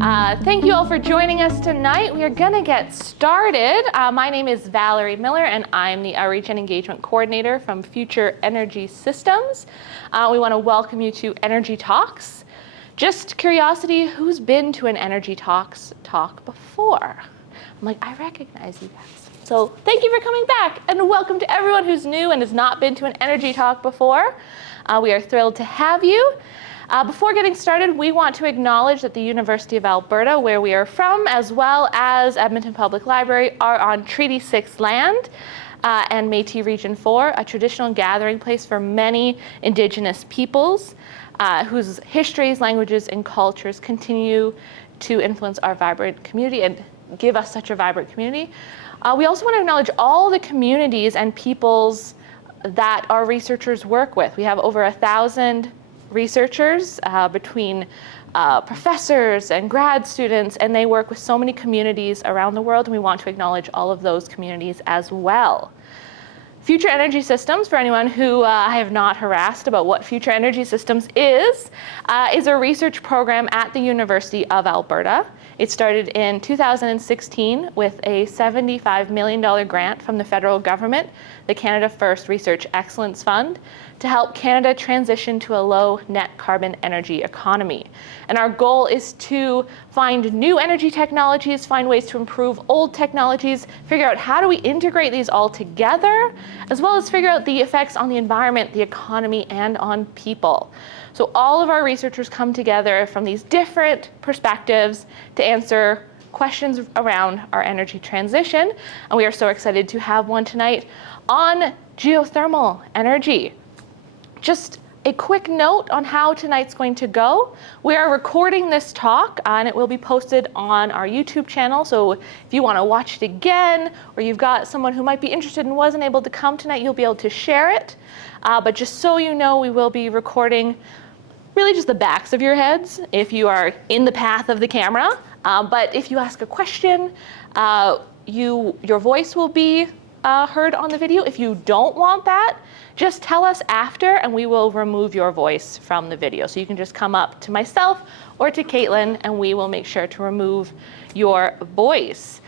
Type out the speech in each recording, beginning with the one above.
Thank you all for joining us tonight. We are going to get started. My name is Valerie Miller, and I'm the Outreach and Engagement Coordinator from Future Energy Systems. We want to welcome you to Energy Talks. Just curiosity, who's been to an Energy Talks talk before? I'm like, I recognize you guys. So thank you for coming back, and welcome to everyone who's new and has not been to an Energy Talk before. We are thrilled to have you. Before getting started, we want to acknowledge that the University of Alberta, where we are from, as well as Edmonton Public Library, are on Treaty 6 land and Métis Region 4, a traditional gathering place for many Indigenous peoples whose histories, languages, and cultures continue to influence our vibrant community and give us such a vibrant community. We also want to acknowledge all the communities and peoples that our researchers work with. We have over 1,000 researchers between professors and grad students, and they work with so many communities around the world, and we want to acknowledge all of those communities as well. Future Energy Systems, for anyone who I have not harassed about what Future Energy Systems is a research program at the University of Alberta. It started in 2016 with a $75 million grant from the federal government, the Canada First Research Excellence Fund, to help Canada transition to a low net carbon energy economy. And our goal is to find new energy technologies, find ways to improve old technologies, figure out how do we integrate these all together, as well as figure out the effects on the environment, the economy, and on people. So all of our researchers come together from these different perspectives to answer questions around our energy transition. And we are so excited to have one tonight on geothermal energy. Just a quick note on how tonight's going to go. We are recording this talk and it will be posted on our YouTube channel. So if you want to watch it again, or you've got someone who might be interested and wasn't able to come tonight, you'll be able to share it. But just so you know, we will be recording really just the backs of your heads if you are in the path of the camera. But if you ask a question, your voice will be heard on the video. If you don't want that, just tell us after and we will remove your voice from the video. So you can just come up to myself or to Caitlin and we will make sure to remove your voice.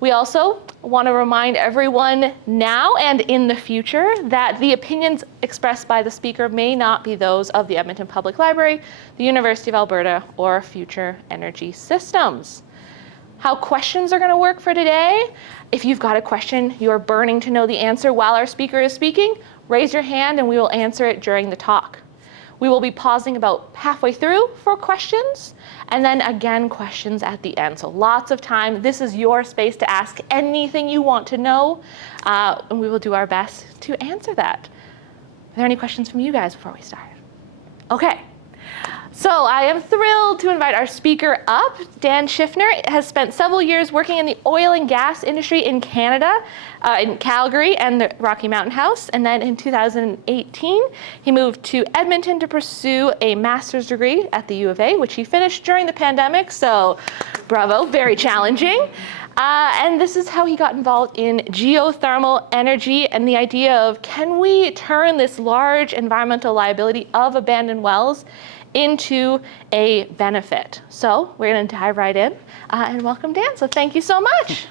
We also want to remind everyone now and in the future that the opinions expressed by the speaker may not be those of the Edmonton Public Library, the University of Alberta, or Future Energy Systems. How questions are going to work for today? If you've got a question you're burning to know the answer while our speaker is speaking, raise your hand and we will answer it during the talk. We will be pausing about halfway through for questions, and then again questions at the end. So lots of time. This is your space to ask anything you want to know, and we will do our best to answer that. Are there any questions from you guys before we start? Okay. So I am thrilled to invite our speaker up. Dan Schiffner has spent several years working in the oil and gas industry in Canada, in Calgary and the Rocky Mountain House. And then in 2018, he moved to Edmonton to pursue a master's degree at the U of A, which he finished during the pandemic. So bravo, very challenging. And this is how he got involved in geothermal energy and the idea of, can we turn this large environmental liability of abandoned wells into a benefit? So we're going to dive right in and welcome Dan. So thank you so much.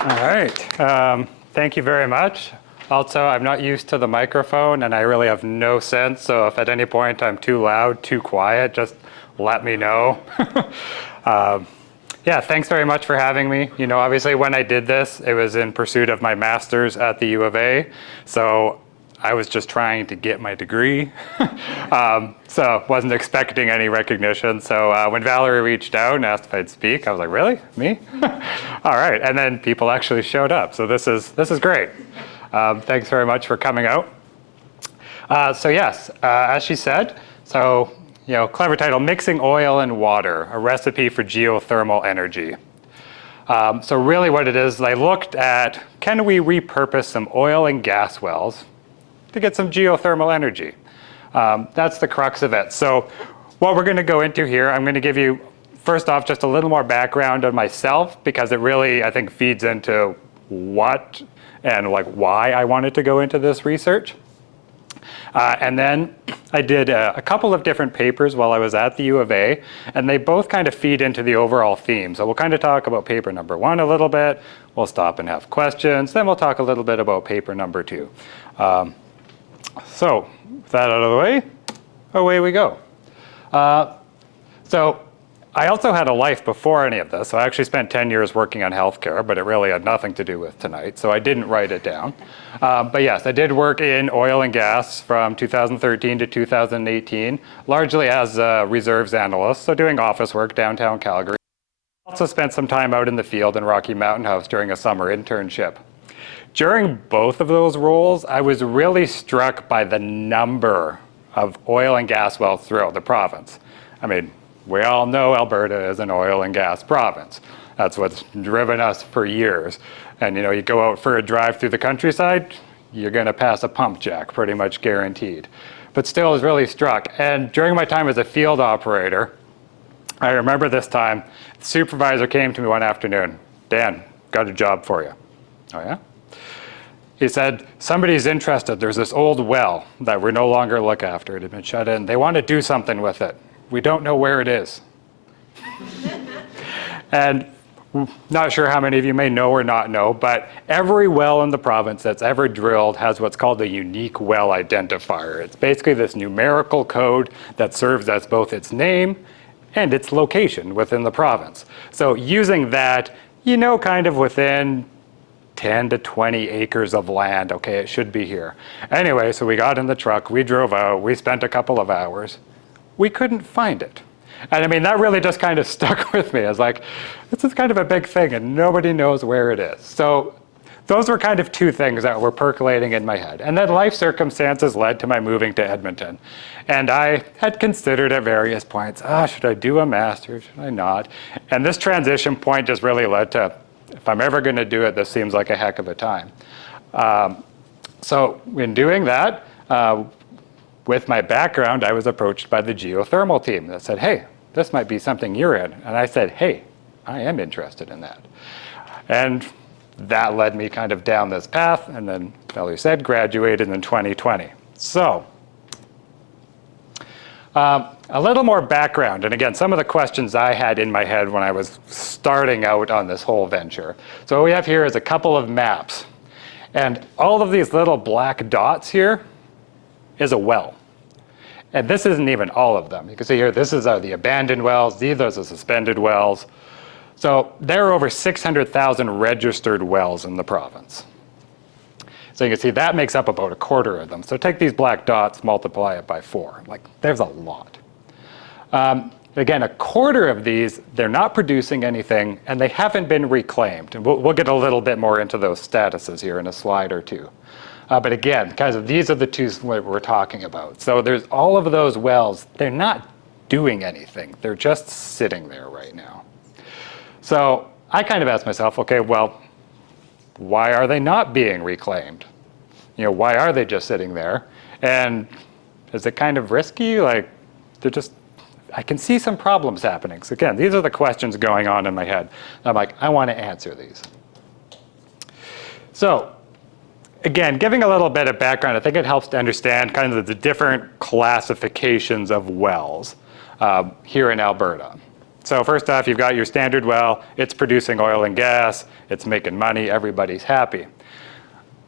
All right. Thank you very much. Also, I'm not used to the microphone and I really have no sense. So if at any point I'm too loud, too quiet, just let me know. Yeah, thanks very much for having me. You know, obviously when I did this, it was in pursuit of my master's at the U of A. So I was just trying to get my degree. So wasn't expecting any recognition. So when Valerie reached out and asked if I'd speak, I was like, really? Me? All right. And then people actually showed up. So this is great. Thanks very much for coming out. So yes, as she said, so, you know, clever title, Mixing Oil and Water, a Recipe for Geothermal Energy. So really what it is, I looked at, can we repurpose some oil and gas wells to get some geothermal energy? That's the crux of it. So what we're going to go into here, I'm going to give you, first off, just a little more background on myself, because it really, I think, feeds into what and like why I wanted to go into this research. And then I did a couple of different papers while I was at the U of A, and they both kind of feed into the overall theme. So we'll kind of talk about paper number 1 a little bit. We'll stop and have questions. Then we'll talk a little bit about paper number 2. So with that out of the way, away we go. So I also had a life before any of this. So I actually spent 10 years working on healthcare, but it really had nothing to do with tonight. So I didn't write it down. But yes, I did work in oil and gas from 2013 to 2018, largely as a reserves analyst, so doing office work downtown Calgary. Also spent some time out in the field in Rocky Mountain House during a summer internship. During both of those roles, I was really struck by the number of oil and gas wells throughout the province. I mean, we all know Alberta is an oil and gas province. That's what's driven us for years. And you know, you go out for a drive through the countryside, you're gonna pass a pump jack, pretty much guaranteed. But still, I was really struck. And during my time as a field operator, I remember this time, the supervisor came to me one afternoon. Dan, got a job for you. Oh yeah? He said, somebody's interested. There's this old well that we no longer look after. It had been shut in. They want to do something with it. We don't know where it is. And not sure how many of you may know or not know, but every well in the province that's ever drilled has what's called a unique well identifier. It's basically this numerical code that serves as both its name and its location within the province. So using that, you know, kind of within 10 to 20 acres of land, okay, it should be here. Anyway, so we got in the truck, we drove out, we spent a couple of hours. We couldn't find it. And I mean, that really just kind of stuck with me. I was like, this is kind of a big thing and nobody knows where it is. So those were kind of two things that were percolating in my head. And then life circumstances led to my moving to Edmonton. And I had considered at various points, should I do a master's, should I not? And this transition point just really led to, if I'm ever gonna do it, this seems like a heck of a time. So in doing that, with my background, I was approached by the geothermal team that said, hey, this might be something you're in. And I said, hey, I am interested in that. And that led me kind of down this path. And then, Valerie said, graduated in 2020. So a little more background. And again, some of the questions I had in my head when I was starting out on this whole venture. So what we have here is a couple of maps. And all of these little black dots here is a well. And this isn't even all of them. You can see here, this is the abandoned wells. These are the suspended wells. So there are over 600,000 registered wells in the province. So you can see that makes up about a quarter of them. So take these black dots, multiply it by 4. Like, there's a lot. Again, a quarter of these, they're not producing anything and they haven't been reclaimed. And we'll get a little bit more into those statuses here in a slide or two. But again, guys, these are the two we're talking about. So there's all of those wells, they're not doing anything. They're just sitting there right now. So I kind of asked myself, okay, well, why are they not being reclaimed? You know, why are they just sitting there? And is it kind of risky? Like, they're just, I can see some problems happening. So again, these are the questions going on in my head. I'm like, I want to answer these. So again, giving a little bit of background, I think it helps to understand kind of the different classifications of wells here in Alberta. So first off, you've got your standard well. It's producing oil and gas. It's making money. Everybody's happy.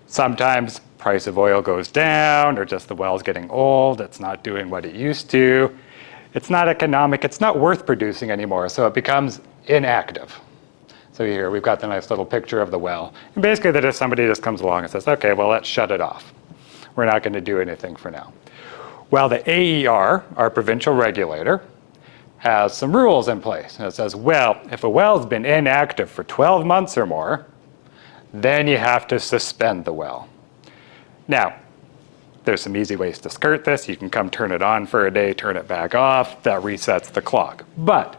Sometimes price of oil goes down, or just the well's getting old. It's not doing what it used to. It's not economic. It's not worth producing anymore. So it becomes inactive. So here we've got the nice little picture of the well. And basically that if somebody just comes along and says, okay, well, let's shut it off. We're not going to do anything for now. Well, the AER, our provincial regulator, has some rules in place. And it says, well, if a well's been inactive for 12 months or more, then you have to suspend the well. Now, there's some easy ways to skirt this. You can come turn it on for a day, turn it back off. That resets the clock. But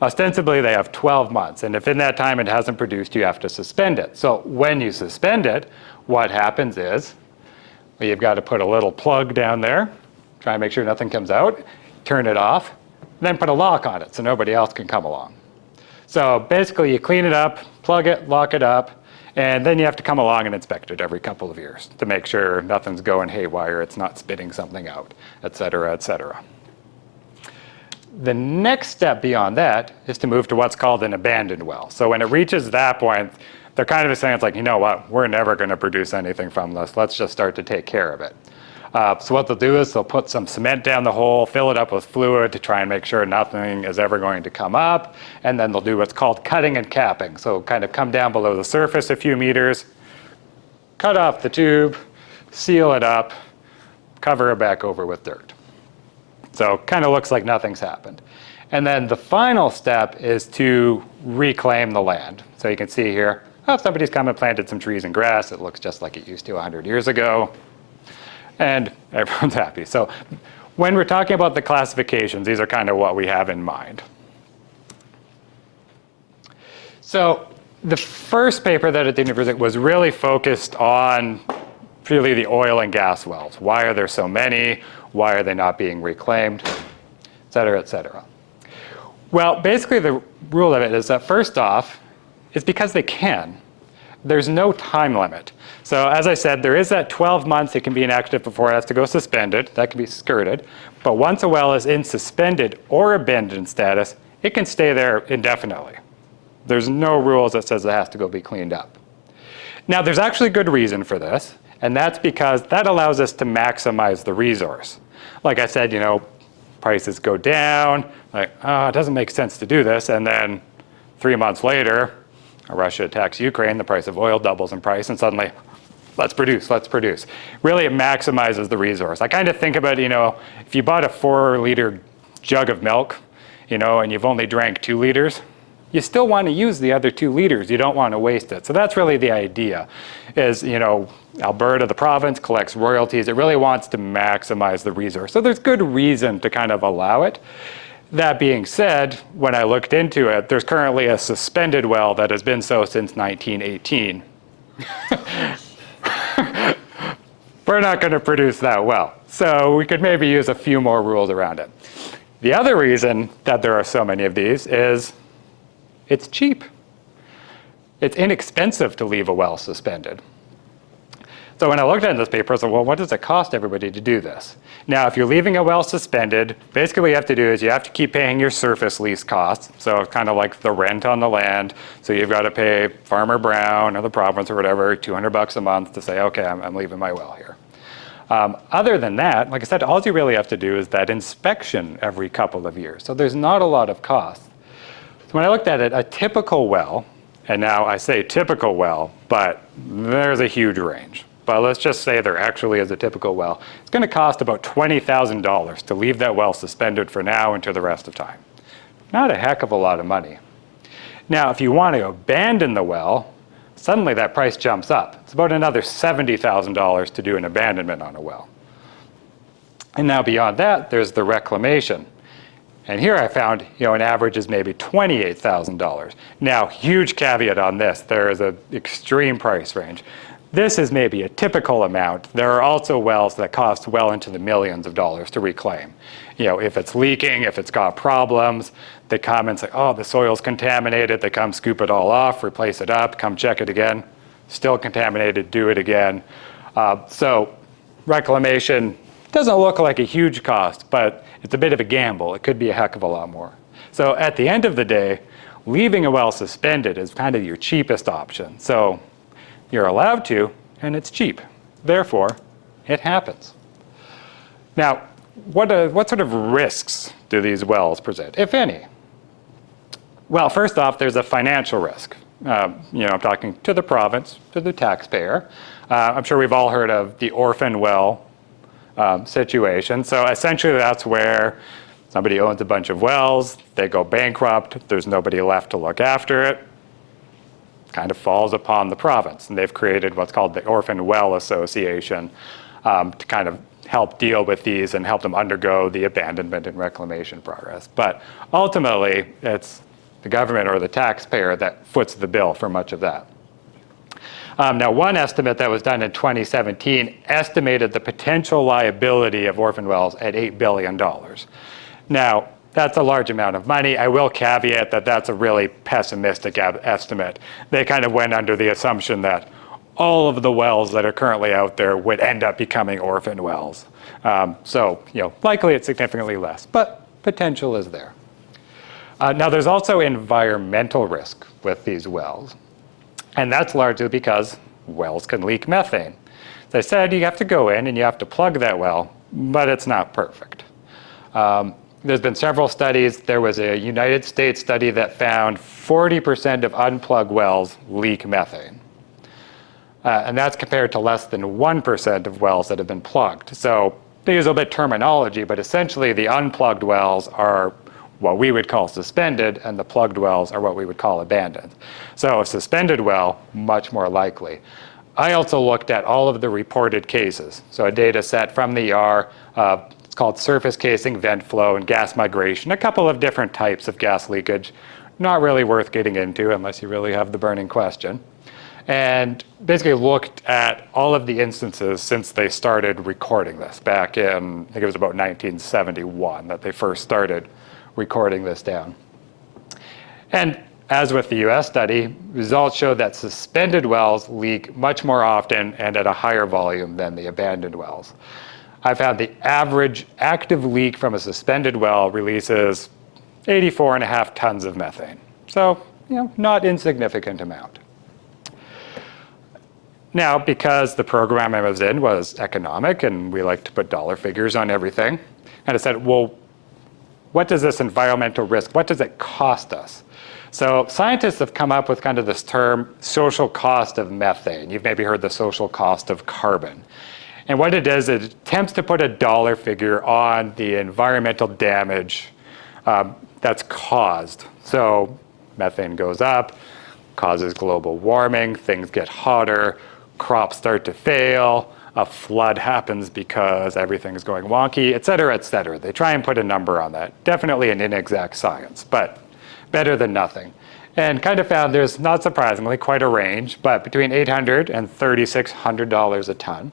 ostensibly, they have 12 months. And if in that time it hasn't produced, you have to suspend it. So when you suspend it, what happens is, well, you've got to put a little plug down there, try and make sure nothing comes out, turn it off, then put a lock on it so nobody else can come along. So basically, you clean it up, plug it, lock it up, And then you have to come along and inspect it every couple of years to make sure nothing's going haywire, it's not spitting something out, et cetera, et cetera. The next step beyond that is to move to what's called an abandoned well. So when it reaches that point, they're kind of saying, it's like, you know what, we're never going to produce anything from this. Let's just start to take care of it. So what they'll do is they'll put some cement down the hole, fill it up with fluid to try and make sure nothing is ever going to come up. And then they'll do what's called cutting and capping. So kind of come down below the surface a few meters, cut off the tube, seal it up, cover it back over with dirt. So kind of looks like nothing's happened. And then the final step is to reclaim the land. So you can see here, oh, somebody's come and planted some trees and grass. It looks just like it used to 100 years ago. And everyone's happy. So when we're talking about the classifications, these are kind of what we have in mind. So the first paper that I did was really focused on purely the oil and gas wells. Why are there so many? Why are they not being reclaimed? Et cetera, et cetera. Well, basically the rule of it is that first off, it's because they can. There's no time limit. So as I said, there is that 12 months it can be inactive before it has to go suspended. That can be skirted. But once a well is in suspended or abandoned status, it can stay there indefinitely. There's no rules that says it has to go be cleaned up. Now, there's actually good reason for this, and that's because that allows us to maximize the resource. Like I said, prices go down, like, oh, it doesn't make sense to do this, and then 3 months later, Russia attacks Ukraine, the price of oil doubles in price, and suddenly, let's produce. Really, it maximizes the resource. I kind of think about, if you bought a 4-liter jug of milk, and you've only drank 2 liters, you still want to use the other 2 liters. You don't want to waste it. So that's really the idea, is, Alberta, the province, collects royalties. It really wants to maximize the resource. So there's good reason to kind of allow it. That being said, when I looked into it, there's currently a suspended well that has been so since 1918. We're not going to produce that well. So we could maybe use a few more rules around it. The other reason that there are so many of these is it's cheap. It's inexpensive to leave a well suspended. So when I looked at this paper, I said, well, what does it cost everybody to do this? Now, if you're leaving a well suspended, basically what you have to do is you have to keep paying your surface lease costs. So it's kind of like the rent on the land. So you've got to pay Farmer Brown or the province or whatever, $200 a month to say, okay, I'm leaving my well here. Other than that, like I said, all you really have to do is that inspection every couple of years. So there's not a lot of cost. So when I looked at it, a typical well, and now I say typical well, but there's a huge range. But let's just say there actually is a typical well. It's going to cost about $20,000 to leave that well suspended for now and to the rest of time. Not a heck of a lot of money. Now, if you want to abandon the well, suddenly that price jumps up. It's about another $70,000 to do an abandonment on a well. And now beyond that, there's the reclamation. And here I found, an average is maybe $28,000. Now, huge caveat on this. There is an extreme price range. This is maybe a typical amount. There are also wells that cost well into the millions of dollars to reclaim. If it's leaking, if it's got problems, they come and say, oh, the soil's contaminated. They come scoop it all off, replace it up, come check it again. Still contaminated, do it again. So reclamation doesn't look like a huge cost, but it's a bit of a gamble. It could be a heck of a lot more. So at the end of the day, leaving a well suspended is kind of your cheapest option. So you're allowed to, and it's cheap. Therefore, it happens. Now, what sort of risks do these wells present, if any? Well, first off, there's a financial risk. I'm talking to the province, to the taxpayer. I'm sure we've all heard of the Orphan Well situation. So essentially, that's where somebody owns a bunch of wells, they go bankrupt, there's nobody left to look after it. Kind of falls upon the province. And they've created what's called the Orphan Well Association to kind of help deal with these and help them undergo the abandonment and reclamation progress. But ultimately, it's the government or the taxpayer that foots the bill for much of that. Now, one estimate that was done in 2017 estimated the potential liability of orphan wells at $8 billion. Now, that's a large amount of money. I will caveat that that's a really pessimistic estimate. They kind of went under the assumption that all of the wells that are currently out there would end up becoming orphan wells. So, likely it's significantly less, but potential is there. Now, there's also environmental risk with these wells, and that's largely because wells can leak methane. As I said, you have to go in and you have to plug that well, but it's not perfect. There's been several studies. There was a United States study that found 40% of unplugged wells leak methane. And that's compared to less than 1% of wells that have been plugged. So they use a bit of terminology, but essentially the unplugged wells are what we would call suspended, and the plugged wells are what we would call abandoned. So a suspended well, much more likely. I also looked at all of the reported cases. So a data set from the ER, it's called surface casing, vent flow, and gas migration, a couple of different types of gas leakage. Not really worth getting into unless you really have the burning question. And basically looked at all of the instances since they started recording this back in, I think it was about 1971 that they first started recording this down. And as with the US study, results showed that suspended wells leak much more often and at a higher volume than the abandoned wells. I found the average active leak from a suspended well releases 84.5 tons of methane. So, not insignificant amount. Now, because the program I was in was economic and we like to put dollar figures on everything, and I said, well, what does this environmental risk, what does it cost us? So scientists have come up with kind of this term, social cost of methane. You've maybe heard the social cost of carbon. And what it is, it attempts to put a dollar figure on the environmental damage that's caused. So methane goes up, causes global warming, things get hotter, crops start to fail, a flood happens because everything's going wonky, et cetera, et cetera. They try and put a number on that. Definitely an inexact science, but better than nothing. And kind of found there's, not surprisingly, quite a range, but between $800 and $3,600 a ton.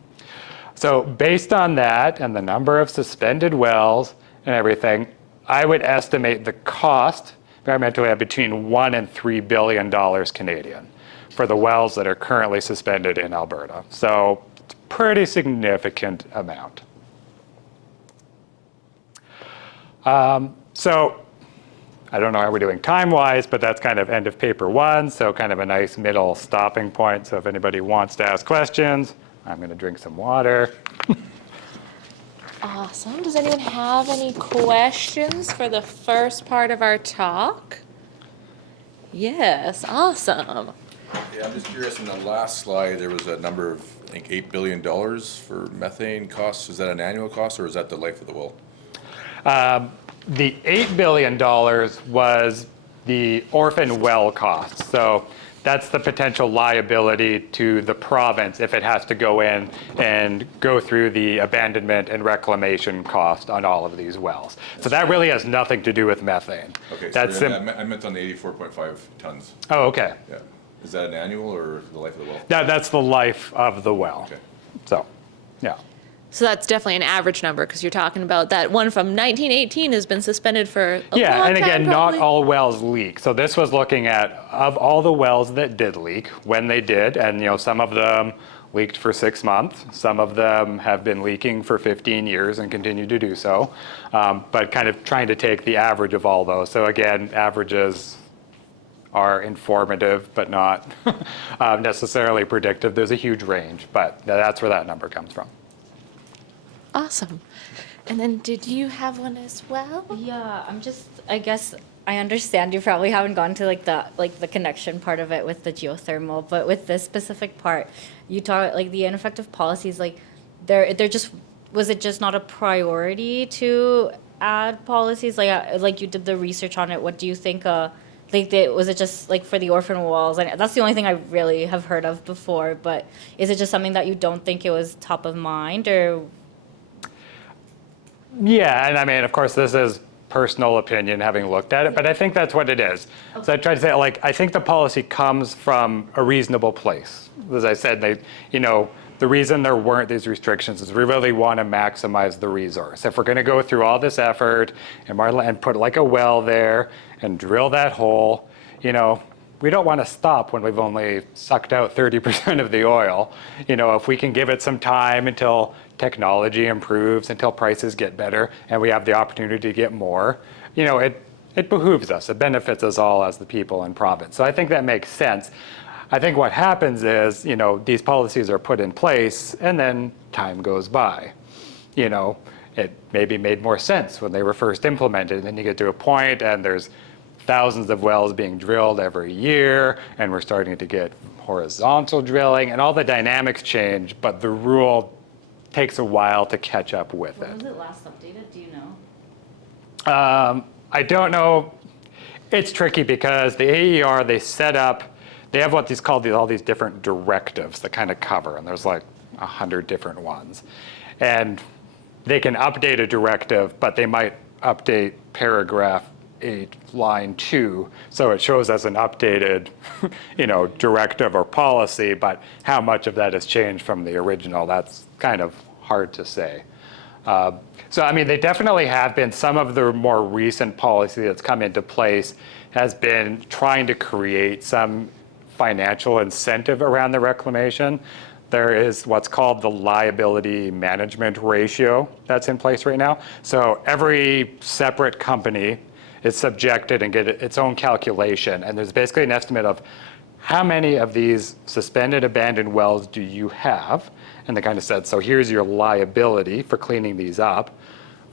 So based on that and the number of suspended wells and everything, I would estimate the cost environmentally at between $1 and $3 billion Canadian for the wells that are currently suspended in Alberta. So it's a pretty significant amount. So I don't know how we're doing time-wise, but that's kind of end of paper one, so kind of a nice middle stopping point. So if anybody wants to ask questions, I'm going to drink some water. Awesome. Does anyone have any questions for the first part of our talk? Yes, awesome. Yeah, I'm just curious, in the last slide, there was a number of, I think, $8 billion for methane costs. Is that an annual cost, or is that the life of the well? The $8 billion was the orphan well cost. So that's the potential liability to the province if it has to go in and go through the abandonment and reclamation cost on all of these wells. So that really has nothing to do with methane. Okay, That's so I meant on the 84.5 tons. Oh, okay. Yeah. Is that an annual or the life of the well? That's the life of the well. Okay. So, yeah. So that's definitely an average number, because you're talking about that one from 1918 has been suspended for a long time. Yeah, and again, probably. not all wells leak. So this was looking at, of all the wells that did leak, when they did, and some of them leaked for 6 months. Some of them have been leaking for 15 years and continue to do so. But kind of trying to take the average of all those. So again, averages are informative, but not necessarily predictive. There's a huge range, but that's where that number comes from. Awesome. And then did you have one as well? Yeah, I guess I understand you probably haven't gone to the connection part of it with the geothermal, but with this specific part, you talk the ineffective policies, was it just not a priority to add policies? Like you did the research on it. What do you think? Was it just for the orphan wells? And that's the only thing I really have heard of before. But is it just something that you don't think it was top of mind, or? Yeah, and I mean, of course, this is personal opinion, having looked at it, but I think that's what it is. Okay. So I try to say, I think the policy comes from a reasonable place. As I said, the reason there weren't these restrictions is we really want to maximize the resource. If we're going to go through all this effort and put like a well there and drill that hole, we don't want to stop when we've only sucked out 30% of the oil. If we can give it some time until technology improves, until prices get better, and we have the opportunity to get more, it behooves us. It benefits us all as the people in province. So I think that makes sense. I think what happens is, these policies are put in place and then time goes by. It maybe made more sense when they were first implemented, and then you get to a point and there's thousands of wells being drilled every year, and we're starting to get horizontal drilling, and all the dynamics change, but the rule takes a while to catch up with it. When was it last updated? Do you know? I don't know. It's tricky because the AER, they have what is called all these different directives that kind of cover, and there's like 100 different ones. And they can update a directive, but they might update paragraph 8, line 2, so it shows as an updated, directive or policy, but how much of that has changed from the original, that's kind of hard to say. So, I mean, they definitely have been. Some of the more recent policy that's come into place has been trying to create some financial incentive around the reclamation. There is what's called the liability management ratio that's in place right now. So every separate company is subjected and get its own calculation. And there's basically an estimate of how many of these suspended abandoned wells do you have? And they kind of said, so here's your liability for cleaning these up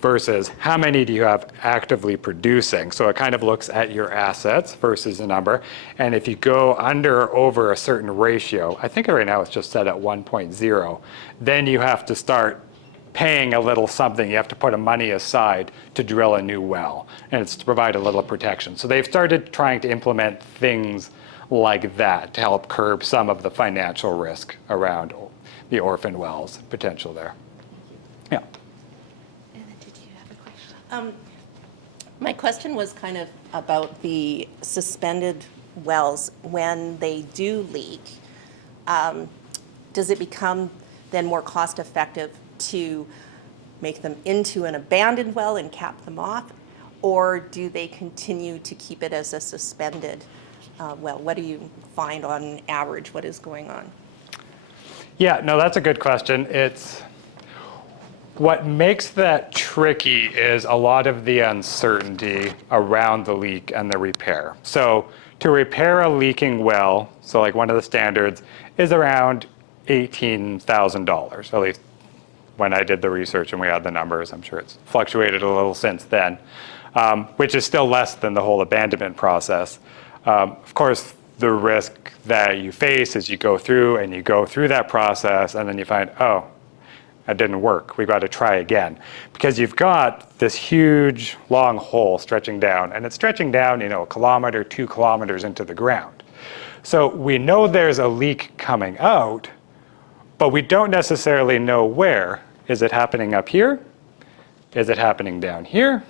versus how many do you have actively producing? So it kind of looks at your assets versus a number. And if you go under or over a certain ratio, I think right now it's just set at 1.0, then you have to start paying a little something. You have to put money aside to drill a new well, and it's to provide a little protection. So they've started trying to implement things like that to help curb some of the financial risk around the orphan wells potential there. Yeah. And then did you have a question? My question was kind of about the suspended wells. When they do leak, does it become then more cost effective to make them into an abandoned well and cap them off? Or do they continue to keep it as a suspended well? What do you find on average? What is going on? Yeah, no, that's a good question. What makes that tricky is a lot of the uncertainty around the leak and the repair. So to repair a leaking well, so like one of the standards, is around $18,000, at least when I did the research and we had the numbers. I'm sure it's fluctuated a little since then, which is still less than the whole abandonment process. Of course, the risk that you face is you go through that process and then you find, oh, that didn't work. We've got to try again. Because you've got this huge, long hole stretching down, and it's stretching down, a kilometer, 2 kilometers into the ground. So we know there's a leak coming out, but we don't necessarily know where. Is it happening up here? Is it happening down here?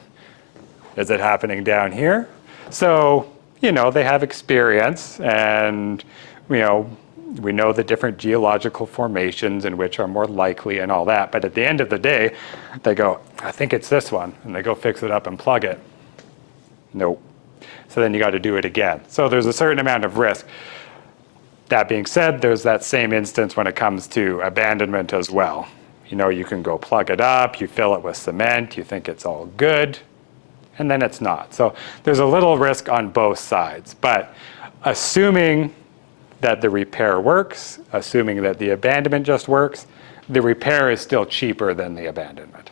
Is it happening down here? So, they have experience, and, we know the different geological formations in which are more likely and all that. But at the end of the day, they go, I think it's this one. And they go fix it up and plug it. Nope. So then you got to do it again. So there's a certain amount of risk. That being said, there's that same instance when it comes to abandonment as well. You can go plug it up, you fill it with cement, you think it's all good, and then it's not. So there's a little risk on both sides. But assuming that the repair works, assuming that the abandonment just works, the repair is still cheaper than the abandonment,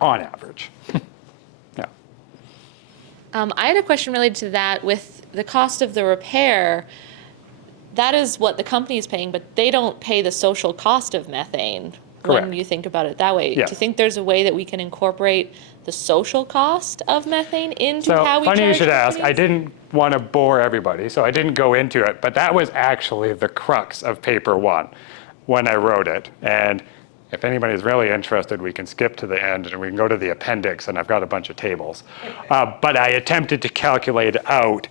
on average. Yeah. I had a question related to that. With the cost of the repair, that is what the company is paying, but they don't pay the social cost of methane. Correct. When you think about it that way. Yes. Do you think there's a way that we can incorporate the social cost of methane into how we charge funny you should ask. I companies? didn't want to bore everybody, so I didn't go into it, but that was actually the crux of paper 1 when I wrote it. And if anybody's really interested, we can skip to the end and we can go to the appendix, and I've got a bunch of tables. But I attempted to calculate out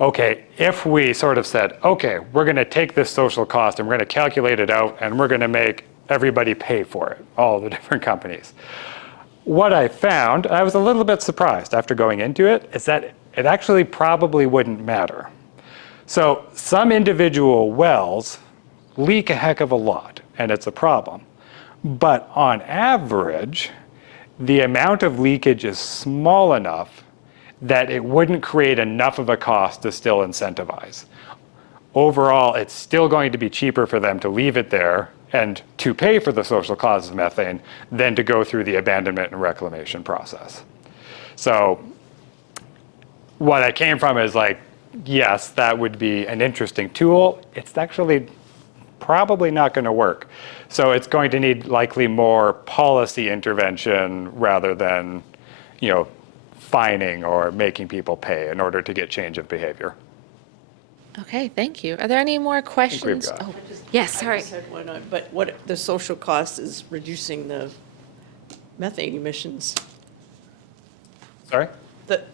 okay, if we sort of said, okay, we're going to take this social cost and we're going to calculate it out and we're going to make everybody pay for it, all the different companies. What I found, I was a little bit surprised after going into it, is that it actually probably wouldn't matter. So some individual wells leak a heck of a lot, and it's a problem. But on average, the amount of leakage is small enough that it wouldn't create enough of a cost to still incentivize. Overall, it's still going to be cheaper for them to leave it there and to pay for the social costs of methane than to go through the abandonment and reclamation process. So what I came from is like, yes, that would be an interesting tool. It's actually probably not going to work. So it's going to need likely more policy intervention rather than, fining or making people pay in order to get change of behavior. Okay, thank you. Are there any more questions? got- Oh, yes, I sorry. just had one on, but what, the social cost is reducing the methane emissions. Sorry?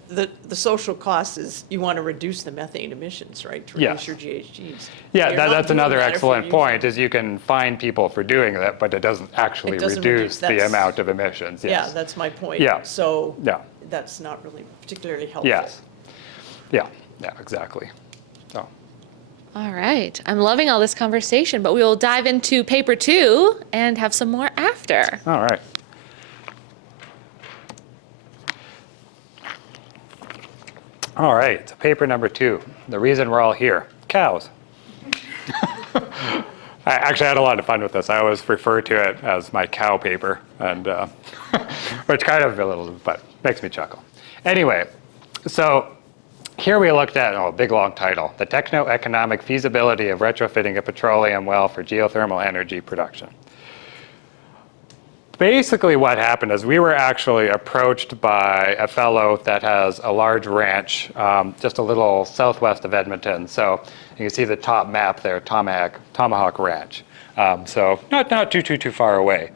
The social cost is, you want to reduce the methane emissions, right? To Yes. reduce your GHGs. Yeah, You're not that's doing another that if you're excellent using- point, is you can fine people for doing that, but it doesn't actually It doesn't reduce reduce- the that's- amount of emissions. Yeah, Yes. that's my point. Yeah. So Yeah. that's not really particularly helpful. Yes. Yeah, exactly. So, All right. I'm loving all this conversation, but we will dive into paper 2 and have some more after. all right. All right, so paper number 2, the reason we're all here, cows. I actually had a lot of fun with this. I always refer to it as my cow paper, and which kind of a little, but makes me chuckle. Anyway, so here we looked at, big long title, the techno-economic feasibility of retrofitting a petroleum well for geothermal energy production. Basically what happened is we were actually approached by a fellow that has a large ranch just a little southwest of Edmonton. So you can see the top map there, Tomahawk Ranch. So not too far away.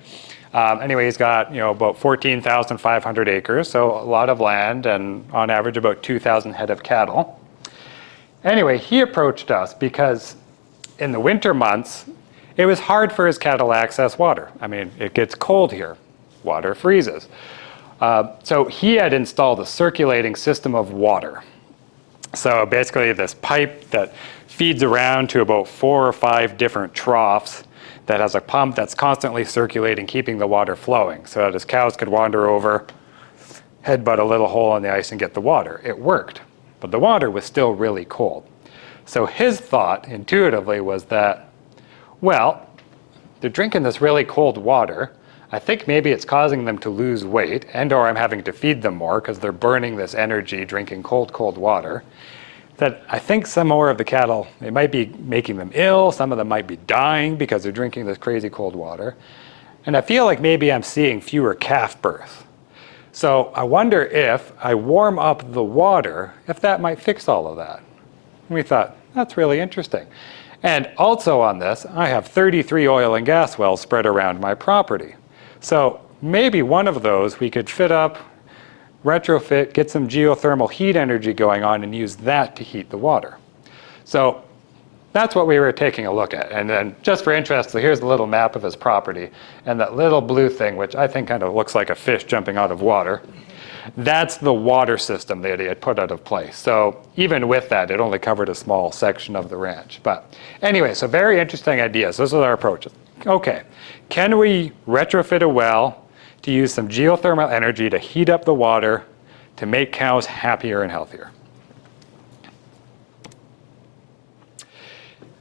Anyway, he's got about 14,500 acres, so a lot of land, and on average about 2,000 head of cattle. Anyway, he approached us because in the winter months, it was hard for his cattle to access water. I mean, it gets cold here. Water freezes. So he had installed a circulating system of water. So basically this pipe that feeds around to about 4 or 5 different troughs that has a pump that's constantly circulating, keeping the water flowing so that his cows could wander over, headbutt a little hole in the ice and get the water. It worked, but the water was still really cold. So his thought intuitively was that, well, they're drinking this really cold water. I think maybe it's causing them to lose weight, and or I'm having to feed them more because they're burning this energy drinking cold water. That I think some more of the cattle, it might be making them ill, some of them might be dying because they're drinking this crazy cold water. And I feel like maybe I'm seeing fewer calf births. So I wonder if I warm up the water, if that might fix all of that. And we thought, that's really interesting. And also on this, I have 33 oil and gas wells spread around my property. So maybe one of those we could fit up, retrofit, get some geothermal heat energy going on and use that to heat the water. So that's what we were taking a look at. And then just for interest, so here's the little map of his property. And that little blue thing, which I think kind of looks like a fish jumping out of water, that's the water system that he had put out of place. So even with that, it only covered a small section of the ranch. But anyway, so very interesting ideas. This is our approach. Okay, can we retrofit a well to use some geothermal energy to heat up the water to make cows happier and healthier?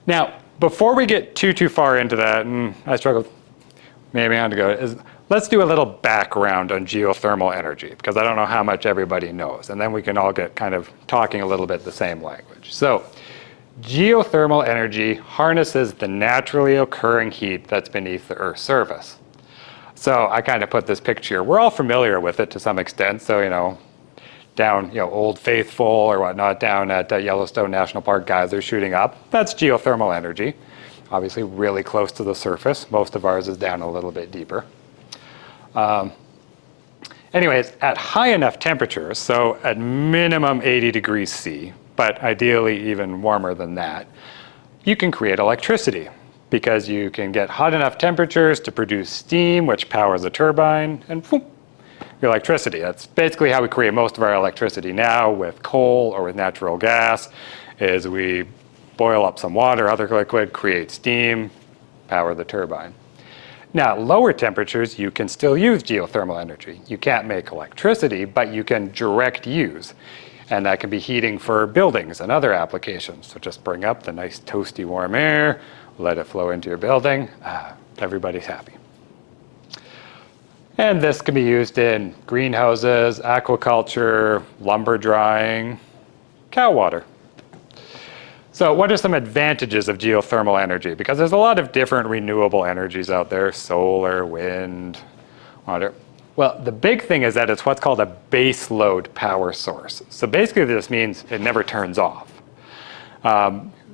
Now, before we get too far into that, and I struggled, maybe I have to go, let's do a little background on geothermal energy, because I don't know how much everybody knows, and then we can all get kind of talking a little bit the same language. So, geothermal energy harnesses the naturally occurring heat that's beneath the Earth's surface. So I kind of put this picture. We're all familiar with it to some extent. So, down, Old Faithful or whatnot, down at Yellowstone National Park, geysers shooting up. That's geothermal energy. Obviously really close to the surface. Most of ours is down a little bit deeper. Anyways, at high enough temperatures, so at minimum 80 degrees C, but ideally even warmer than that. You can create electricity because you can get hot enough temperatures to produce steam, which powers a turbine, and boom, your electricity. That's basically how we create most of our electricity now with coal or with natural gas, is we boil up some water, other liquid, create steam, power the turbine. Now, at lower temperatures, you can still use geothermal energy. You can't make electricity, but you can direct use. And that can be heating for buildings and other applications. So just bring up the nice toasty warm air, let it flow into your building. Everybody's happy. And this can be used in greenhouses, aquaculture, lumber drying, cow water. So what are some advantages of geothermal energy? Because there's a lot of different renewable energies out there, solar, wind, water. Well, the big thing is that it's what's called a base load power source. So basically this means it never turns off.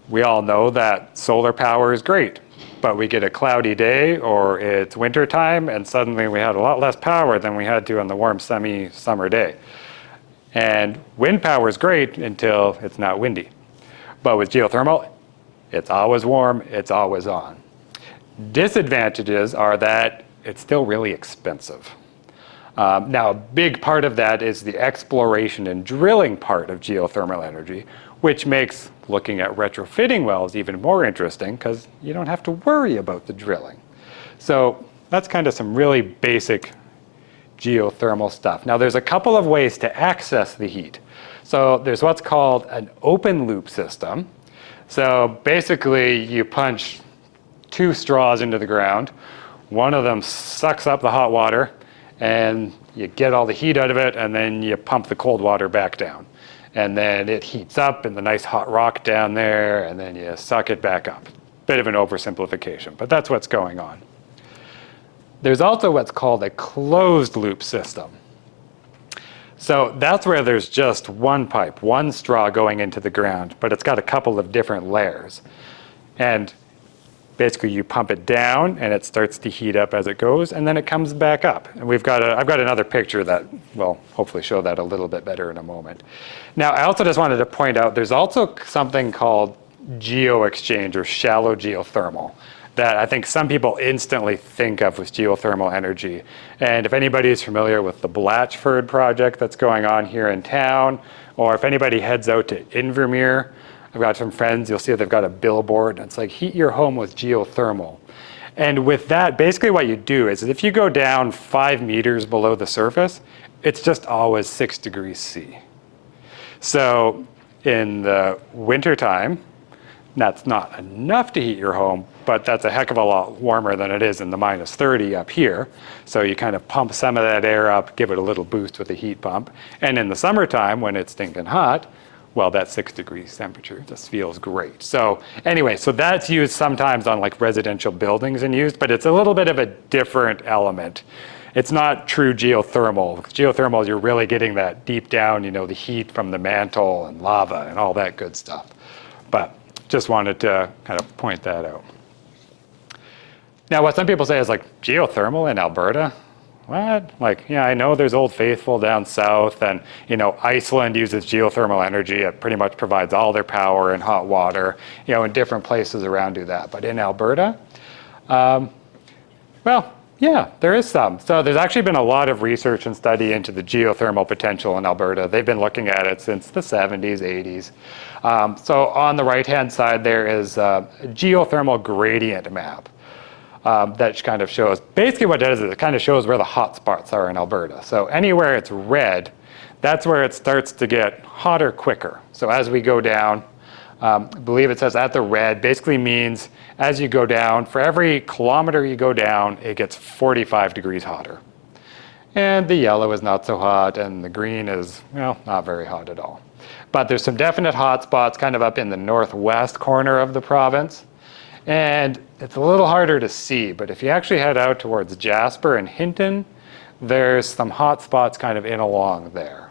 We all know that solar power is great, but we get a cloudy day or it's winter time and suddenly we had a lot less power than we had to on the warm, sunny summer day. And wind power is great until it's not windy. But with geothermal, it's always warm, it's always on. Disadvantages are that it's still really expensive. Now, a big part of that is the exploration and drilling part of geothermal energy, which makes looking at retrofitting wells even more interesting because you don't have to worry about the drilling. So that's kind of some really basic geothermal stuff. Now, there's a couple of ways to access the heat. So there's what's called an open loop system. So basically you punch 2 straws into the ground. One of them sucks up the hot water and you get all the heat out of it and then you pump the cold water back down. And then it heats up in the nice hot rock down there and then you suck it back up. Bit of an oversimplification, but that's what's going on. There's also what's called a closed loop system. So that's where there's just one pipe, one straw going into the ground, but it's got a couple of different layers. And basically you pump it down and it starts to heat up as it goes and then it comes back up. And I've got another picture that will hopefully show that a little bit better in a moment. Now I also just wanted to point out there's also something called geo-exchange or shallow geothermal that I think some people instantly think of with geothermal energy. And if anybody is familiar with the Blatchford project that's going on here in town, or if anybody heads out to Invermere, I've got some friends, you'll see they've got a billboard, and it's like, heat your home with geothermal. And with that, basically what you do is if you go down 5 meters below the surface, it's just always 6 degrees C. So in the wintertime, that's not enough to heat your home, but that's a heck of a lot warmer than it is in the -30 up here. So you kind of pump some of that air up, give it a little boost with a heat pump. And in the summertime, when it's stinking hot, well, that 6 degrees temperature just feels great. So anyway, so that's used sometimes on like residential buildings and used, but it's a little bit of a different element. It's not true geothermal. Geothermal, you're really getting that deep down, you know, the heat from the mantle and lava and all that good stuff. But just wanted to kind of point that out. Now, what some people say is like, geothermal in Alberta? What? Like, yeah, I know there's Old Faithful down south and, you know, Iceland uses geothermal energy. It pretty much provides all their power and hot water, you know, and different places around do that. But in Alberta, well, yeah, there is some. So there's actually been a lot of research and study into the geothermal potential in Alberta. They've been looking at it since the 70s, 80s. So on the right-hand side, there is a geothermal gradient map. That kind of shows, basically what it does is it kind of shows where the hot spots are in Alberta. So anywhere it's red, that's where it starts to get hotter quicker. So as we go down, I believe it says at the red, basically means as you go down, for every kilometer you go down, it gets 45 degrees hotter. And the yellow is not so hot, and the green is, well, not very hot at all. But there's some definite hot spots kind of up in the northwest corner of the province. And it's a little harder to see, but if you actually head out towards Jasper and Hinton, there's some hot spots kind of in along there.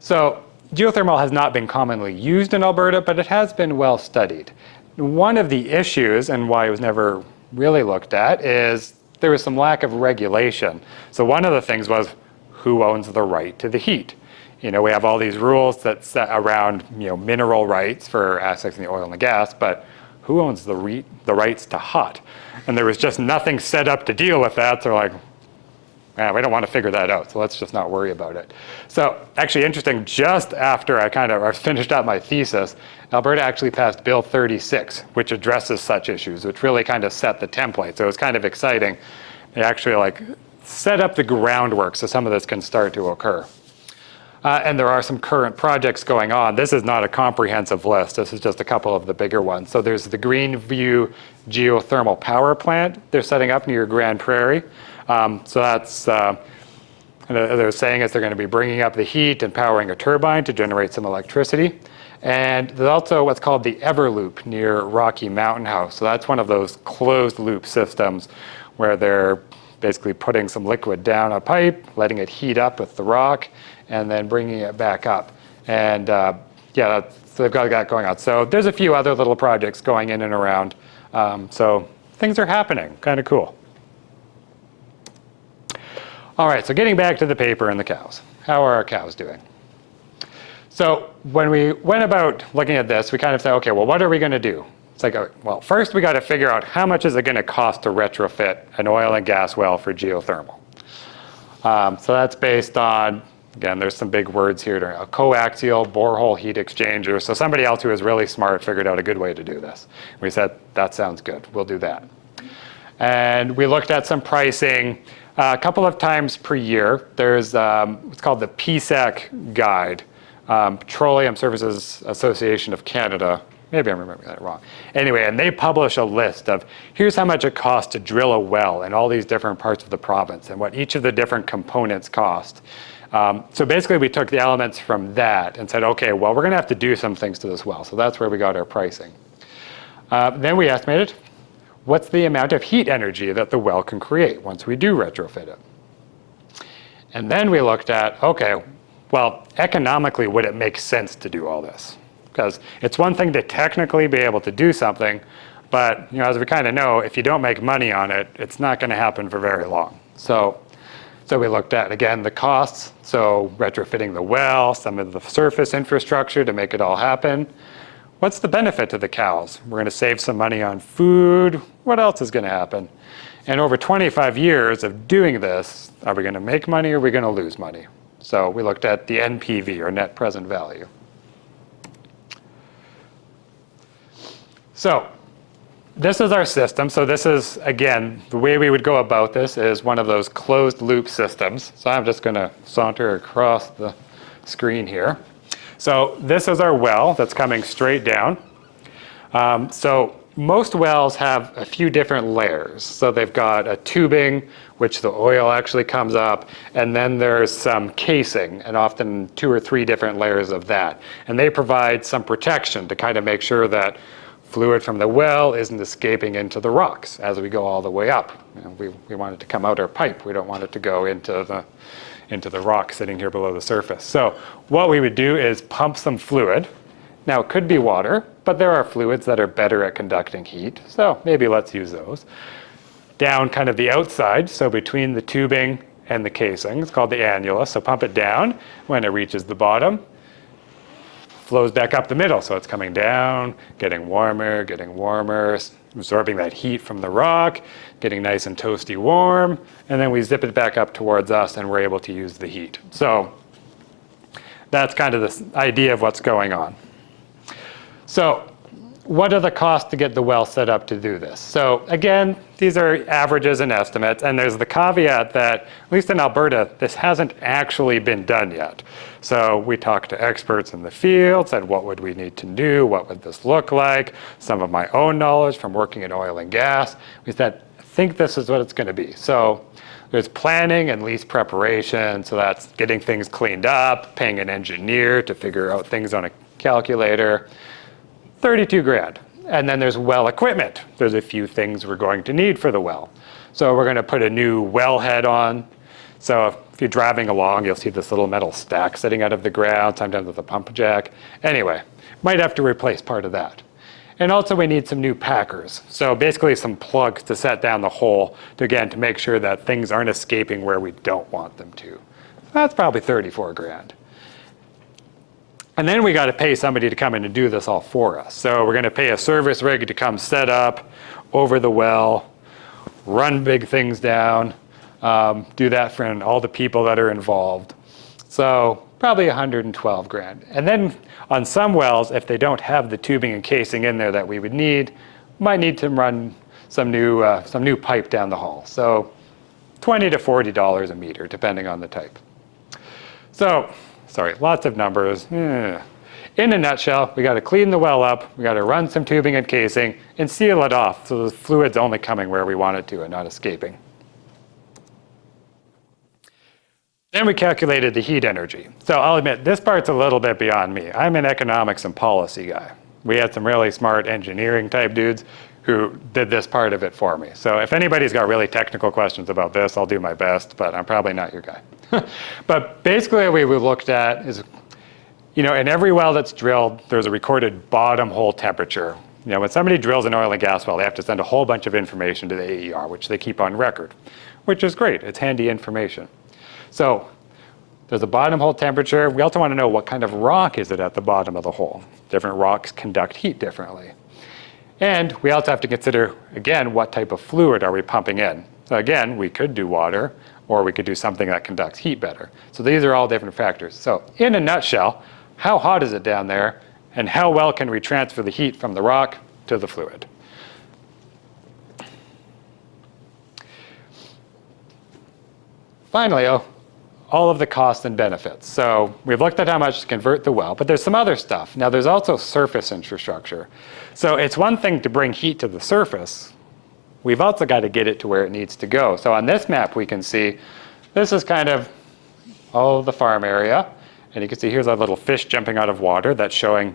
So geothermal has not been commonly used in Alberta, but it has been well studied. One of the issues, and why it was never really looked at, is there was some lack of regulation. So one of the things was, who owns the right to the heat? we have all these rules that set around, mineral rights for accessing the oil and the gas, but who owns the rights to hot? And there was just nothing set up to deal with that. So we're like, we don't want to figure that out, so let's just not worry about it. So actually interesting, just after I finished up my thesis, Alberta actually passed Bill 36, which addresses such issues, which really kind of set the template. So it was kind of exciting. They actually set up the groundwork so some of this can start to occur. And there are some current projects going on. This is not a comprehensive list. This is just a couple of the bigger ones. So there's the Greenview Geothermal Power Plant they're setting up near Grand Prairie. So that's, they're saying is they're going to be bringing up the heat and powering a turbine to generate some electricity. And there's also what's called the Everloop near Rocky Mountain House. So that's one of those closed loop systems where they're basically putting some liquid down a pipe, letting it heat up with the rock, and then bringing it back up. And so they've got that going on. So there's a few other little projects going in and around. So things are happening, kind of cool. All right, so getting back to the paper and the cows. How are our cows doing? So when we went about looking at this, we kind of said, okay, well, what are we going to do? It's like, well, first we got to figure out how much is it going to cost to retrofit an oil and gas well for geothermal. So that's based on, again, there's some big words here, a coaxial borehole heat exchanger. So somebody else who is really smart figured out a good way to do this. We said, that sounds good, we'll do that. And we looked at some pricing. A couple of times per year, there's what's called the PSAC guide, Petroleum Services Association of Canada. Maybe I'm remembering that wrong. Anyway, and they publish a list of here's how much it costs to drill a well in all these different parts of the province and what each of the different components cost. So basically we took the elements from that and said, okay, well, we're going to have to do some things to this well. So that's where we got our pricing. Then we estimated what's the amount of heat energy that the well can create once we do retrofit it. And then we looked at, okay, well, economically, would it make sense to do all this? Because it's one thing to technically be able to do something, but as we kind of know, if you don't make money on it, it's not going to happen for very long. So we looked at, again, the costs, so retrofitting the well, some of the surface infrastructure to make it all happen. What's the benefit to the cows? We're going to save some money on food. What else is going to happen? And over 25 years of doing this, are we going to make money or are we going to lose money? So we looked at the NPV, or net present value. So this is our system. So this is, again, the way we would go about this is one of those closed loop systems. So I'm just going to saunter across the screen here. So this is our well that's coming straight down. So most wells have a few different layers. So they've got a tubing, which the oil actually comes up, and then there's some casing, and often 2 or 3 different layers of that. And they provide some protection to kind of make sure that fluid from the well isn't escaping into the rocks as we go all the way up. We want it to come out our pipe. We don't want it to go into the rock sitting here below the surface. So what we would do is pump some fluid. Now it could be water, but there are fluids that are better at conducting heat. So maybe let's use those. Down kind of the outside, so between the tubing and the casing. It's called the annulus. So pump it down. When it reaches the bottom, flows back up the middle. So it's coming down, getting warmer, absorbing that heat from the rock, getting nice and toasty warm, and then we zip it back up towards us and we're able to use the heat. So that's kind of the idea of what's going on. So what are the costs to get the well set up to do this? So again, these are averages and estimates, and there's the caveat that, at least in Alberta, this hasn't actually been done yet. So we talked to experts in the field, said what would we need to do, what would this look like, some of my own knowledge from working in oil and gas. We said, I think this is what it's going to be. So there's planning and lease preparation, so that's getting things cleaned up, paying an engineer to figure out things on a calculator, 32 grand. And then there's well equipment. There's a few things we're going to need for the well. So we're going to put a new wellhead on. So if you're driving along, you'll see this little metal stack sitting out of the ground, sometimes with a pump jack. Anyway, might have to replace part of that. And also we need some new packers. So basically some plugs to set down the hole to, again, to make sure that things aren't escaping where we don't want them to. That's probably 34 grand. And then we got to pay somebody to come in and do this all for us. So we're going to pay a service rig to come set up over the well, run big things down, do that for all the people that are involved. So probably 112 grand. And then on some wells, if they don't have the tubing and casing in there that we would need, might need to run some new pipe down the hall. So $20 to $40 a meter, depending on the type. So, sorry, lots of numbers. In a nutshell, we got to clean the well up, we got to run some tubing and casing, and seal it off so the fluid's only coming where we want it to and not escaping. Then we calculated the heat energy. So I'll admit, this part's a little bit beyond me. I'm an economics and policy guy. We had some really smart engineering type dudes who did this part of it for me. So if anybody's got really technical questions about this, I'll do my best, but I'm probably not your guy. But basically what we looked at is, in every well that's drilled, there's a recorded bottom hole temperature. When somebody drills an oil and gas well, they have to send a whole bunch of information to the AER, which they keep on record, which is great. It's handy information. So there's a bottom hole temperature. We also want to know what kind of rock is it at the bottom of the hole. Different rocks conduct heat differently. And we also have to consider, again, what type of fluid are we pumping in. So again, we could do water, or we could do something that conducts heat better. So these are all different factors. So in a nutshell, how hot is it down there, and how well can we transfer the heat from the rock to the fluid? Finally, all of the costs and benefits. So we've looked at how much to convert the well, but there's some other stuff. Now there's also surface infrastructure. So it's one thing to bring heat to the surface. We've also got to get it to where it needs to go. So on this map we can see, this is kind of all of the farm area. And you can see here's a little fish jumping out of water that's showing,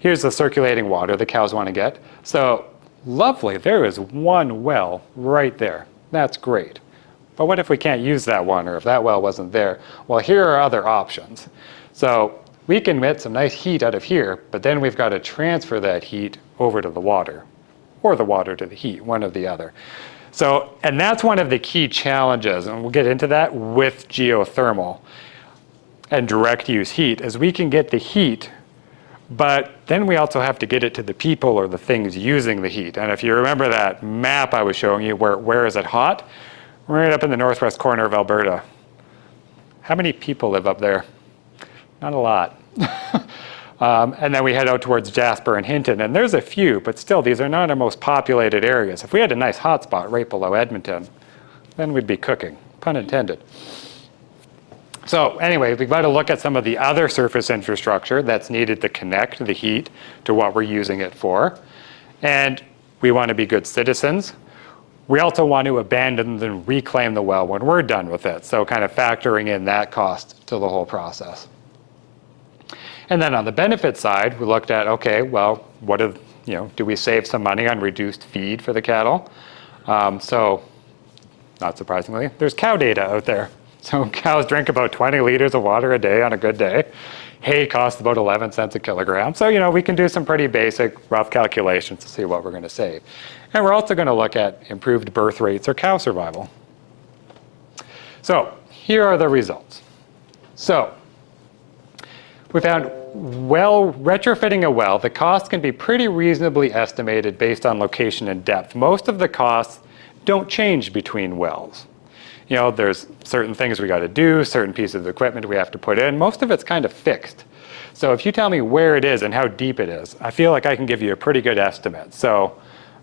here's the circulating water the cows want to get. So lovely, there is one well right there. That's great. But what if we can't use that one, or if that well wasn't there? Well, here are other options. So we can emit some nice heat out of here, but then we've got to transfer that heat over to the water, or the water to the heat, one or the other. So, and that's one of the key challenges, and we'll get into that with geothermal and direct use heat, is we can get the heat, but then we also have to get it to the people or the things using the heat. And if you remember that map I was showing you, where is it hot? Right up in the northwest corner of Alberta. How many people live up there? Not a lot. And then we head out towards Jasper and Hinton, and there's a few, but still, these are not our most populated areas. If we had a nice hotspot right below Edmonton, then we'd be cooking, pun intended. So anyway, we've got to look at some of the other surface infrastructure that's needed to connect the heat to what we're using it for. And we want to be good citizens. We also want to abandon and reclaim the well when we're done with it. So kind of factoring in that cost to the whole process. And then on the benefit side, we looked at, okay, well, do we save some money on reduced feed for the cattle? So not surprisingly, there's cow data out there. So cows drink about 20 liters of water a day on a good day. Hay costs about 11 cents a kilogram. So, we can do some pretty basic rough calculations to see what we're going to save. And we're also going to look at improved birth rates or cow survival. So here are the results. So we found retrofitting a well, the cost can be pretty reasonably estimated based on location and depth. Most of the costs don't change between wells. There's certain things we got to do, certain pieces of equipment we have to put in. Most of it's kind of fixed. So if you tell me where it is and how deep it is, I feel like I can give you a pretty good estimate. So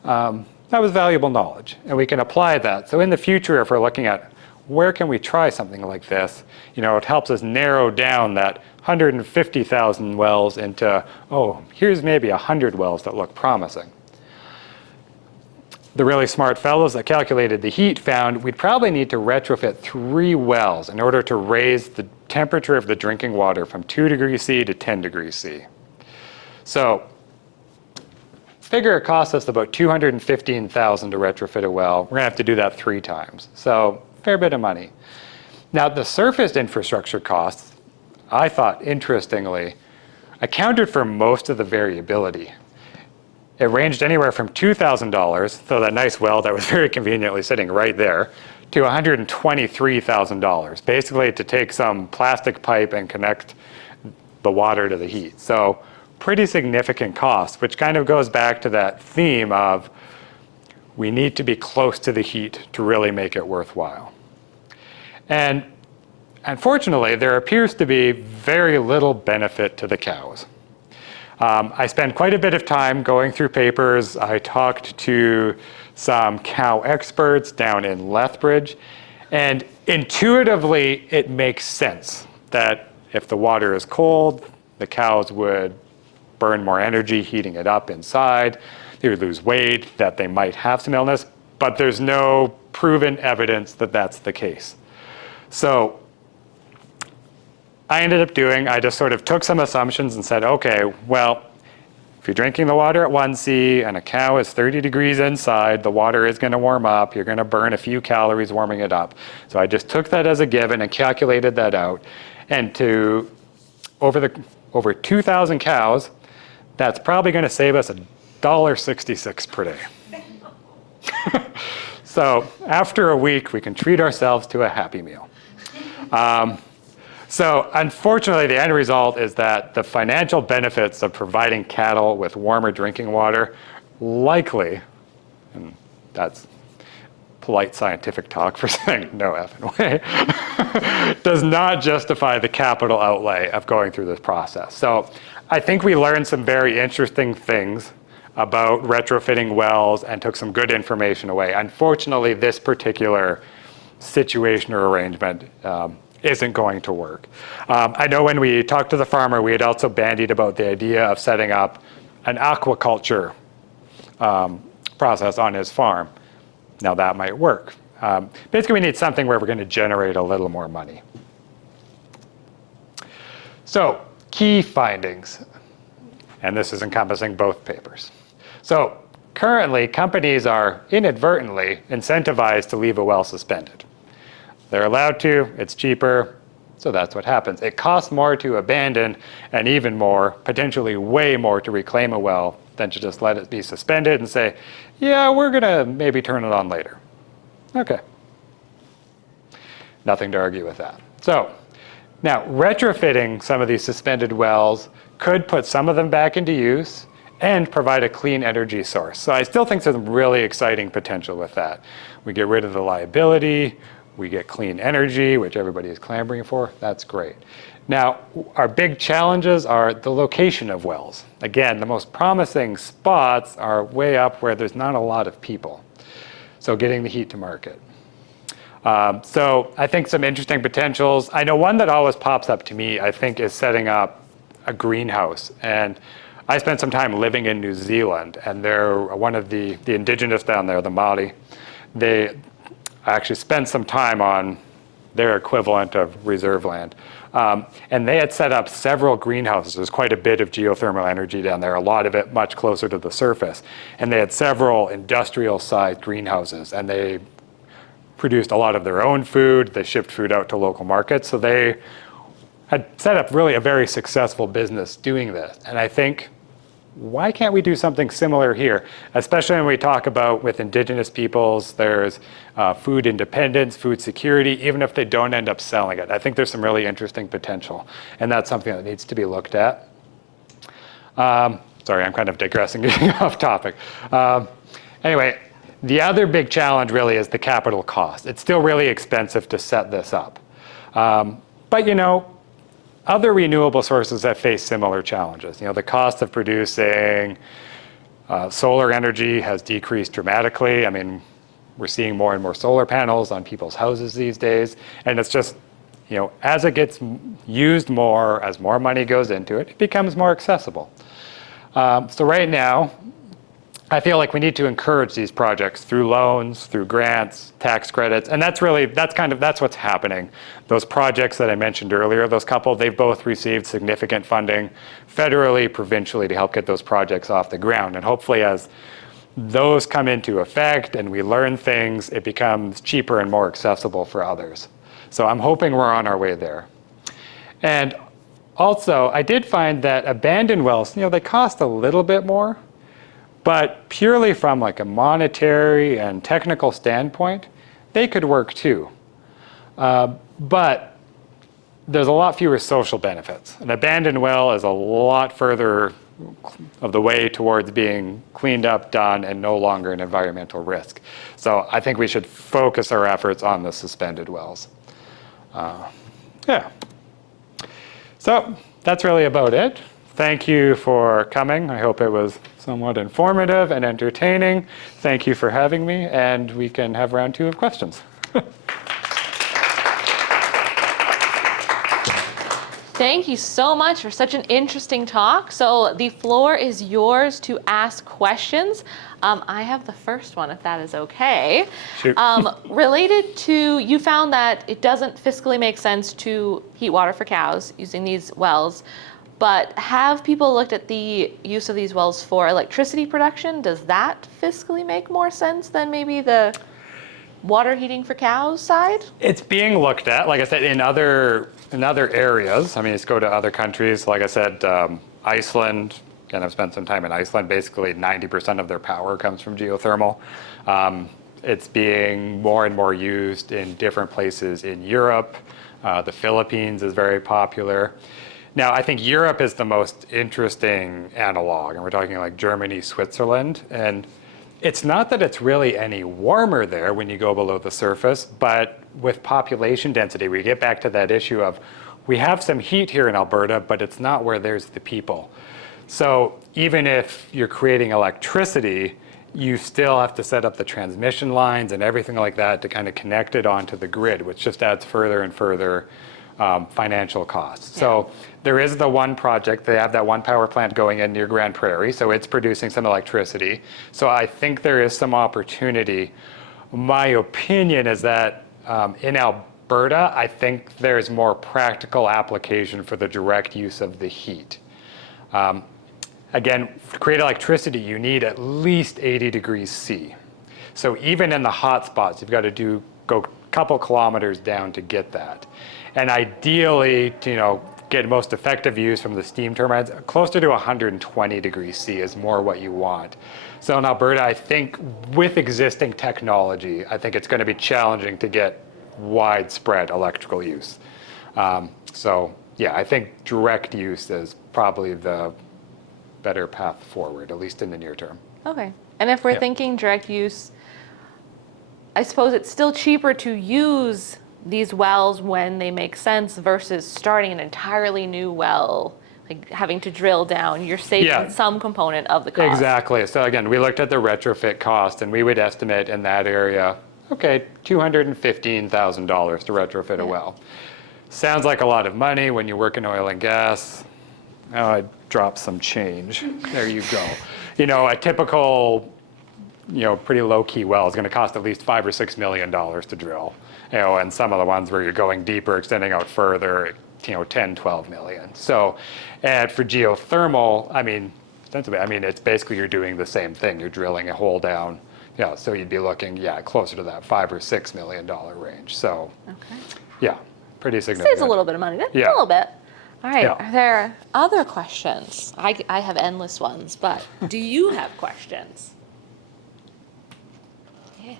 that was valuable knowledge, and we can apply that. So in the future, if we're looking at where can we try something like this, it helps us narrow down that 150,000 wells into, here's maybe 100 wells that look promising. The really smart fellows that calculated the heat found we'd probably need to retrofit 3 wells in order to raise the temperature of the drinking water from 2 degrees C to 10 degrees C. So figure it costs us about $215,000 to retrofit a well. We're going to have to do that 3 times. So fair bit of money. Now the surface infrastructure costs, I thought interestingly, accounted for most of the variability. It ranged anywhere from $2,000, so that nice well that was very conveniently sitting right there, to $123,000. Basically to take some plastic pipe and connect the water to the heat. So pretty significant cost, which kind of goes back to that theme of we need to be close to the heat to really make it worthwhile. And unfortunately, there appears to be very little benefit to the cows. I spent quite a bit of time going through papers. I talked to some cow experts down in Lethbridge, and intuitively, it makes sense that if the water is cold, the cows would burn more energy heating it up inside. They would lose weight, that they might have some illness, but there's no proven evidence that that's the case. So I just sort of took some assumptions and said, okay, well, if you're drinking the water at 1C and a cow is 30 degrees inside, the water is going to warm up. You're going to burn a few calories warming it up. So I just took that as a given and calculated that out. And over 2,000 cows, that's probably going to save us $1.66 per day. So after a week, we can treat ourselves to a Happy Meal. So unfortunately, the end result is that the financial benefits of providing cattle with warmer drinking water likely, and that's polite scientific talk for saying no effing way, does not justify the capital outlay of going through this process. So I think we learned some very interesting things about retrofitting wells and took some good information away. Unfortunately, this particular situation or arrangement isn't going to work. I know when we talked to the farmer, we had also bandied about the idea of setting up an aquaculture process on his farm. Now that might work. Basically, we need something where we're going to generate a little more money. So key findings, and this is encompassing both papers. So currently, companies are inadvertently incentivized to leave a well suspended. They're allowed to, it's cheaper, so that's what happens. It costs more to abandon and even more, potentially way more to reclaim a well than to just let it be suspended and say, yeah, we're gonna maybe turn it on later. Okay. Nothing to argue with that. So now retrofitting some of these suspended wells could put some of them back into use and provide a clean energy source. So I still think there's some really exciting potential with that. We get rid of the liability, we get clean energy, which everybody is clamoring for. That's great. Now, our big challenges are the location of wells. Again, the most promising spots are way up where there's not a lot of people. So getting the heat to market. So I think some interesting potentials. I know one that always pops up to me, I think, is setting up a greenhouse. And I spent some time living in New Zealand, and they're one of the indigenous down there, the Māori. I actually spent some time on their equivalent of reserve land. And they had set up several greenhouses. There's quite a bit of geothermal energy down there, a lot of it much closer to the surface. And they had several industrial-sized greenhouses, and they produced a lot of their own food. They shipped food out to local markets. So they had set up really a very successful business doing this. And I think, why can't we do something similar here? Especially when we talk about with indigenous peoples, there's food independence, food security, even if they don't end up selling it. I think there's some really interesting potential, and that's something that needs to be looked at. Sorry, I'm kind of digressing, getting off topic. Anyway, the other big challenge really is the capital cost. It's still really expensive to set this up. But you know, other renewable sources have faced similar challenges. You know, the cost of producing solar energy has decreased dramatically. I mean, we're seeing more and more solar panels on people's houses these days. And it's just, you know, as it gets used more, as more money goes into it, it becomes more accessible. So right now, I feel like we need to encourage these projects through loans, through grants, tax credits, and that's what's happening. Those projects that I mentioned earlier, those couple, they've both received significant funding federally, provincially to help get those projects off the ground. And hopefully as those come into effect and we learn things, it becomes cheaper and more accessible for others. So I'm hoping we're on our way there. And also, I did find that abandoned wells, you know, they cost a little bit more. But purely from like a monetary and technical standpoint, they could work too. But there's a lot fewer social benefits. An abandoned well is a lot further of the way towards being cleaned up, done, and no longer an environmental risk. So I think we should focus our efforts on the suspended wells. Yeah. So that's really about it. Thank you for coming. I hope it was somewhat informative and entertaining. Thank you for having me, and we can have round 2 of questions. Thank you so much for such an interesting talk. So the floor is yours to ask questions. I have the first one, if that is okay. Shoot. Related to, you found that it doesn't fiscally make sense to heat water for cows using these wells, but have people looked at the use of these wells for electricity production? Does that fiscally make more sense than maybe the water heating for cows side? It's being looked at, like I said, in other areas. I mean, let's go to other countries. Like I said, Iceland, and I've spent some time in Iceland. Basically, 90% of their power comes from geothermal. It's being more and more used in different places in Europe. The Philippines is very popular. Now, I think Europe is the most interesting analog, and we're talking like Germany, Switzerland, and it's not that it's really any warmer there when you go below the surface, but with population density, we get back to that issue of we have some heat here in Alberta, but it's not where there's the people. So even if you're creating electricity, you still have to set up the transmission lines and everything like that to kind of connect it onto the grid, which just adds further and further financial costs. So there is the one project, they have that one power plant going in near Grand Prairie, so it's producing some electricity. So I think there is some opportunity. My opinion is that in Alberta, I think there's more practical application for the direct use of the heat. Again, to create electricity, you need at least 80 degrees C. So even in the hot spots, you've got to go a couple kilometers down to get that. And ideally, to get most effective use from the steam turbines, closer to 120 degrees C is more what you want. So in Alberta, I think with existing technology, I think it's going to be challenging to get widespread electrical use. So yeah, I think direct use is probably the better path forward, at least in the near term. Okay. And if we're thinking direct use, I suppose it's still cheaper to use these wells when they make sense versus starting an entirely new well, like having to drill down. You're saving some component of the cost. Exactly. So again, we looked at the retrofit cost, and we would estimate in that area, okay, $215,000 to retrofit a well. Sounds like a lot of money when you work in oil and gas. Oh, I dropped some change. There you go. A typical, pretty low-key well is going to cost at least $5 or $6 million to drill. And some of the ones where you're going deeper, extending out further, 10, 12 million. So, and for geothermal, ostensibly, it's basically you're doing the same thing. You're drilling a hole down. So you'd be looking, closer to that $5 or $6 million range. So, pretty significant. Saves a little bit of money. A little bit. All right. Are there other questions? I have endless ones, but do you have questions? Yes.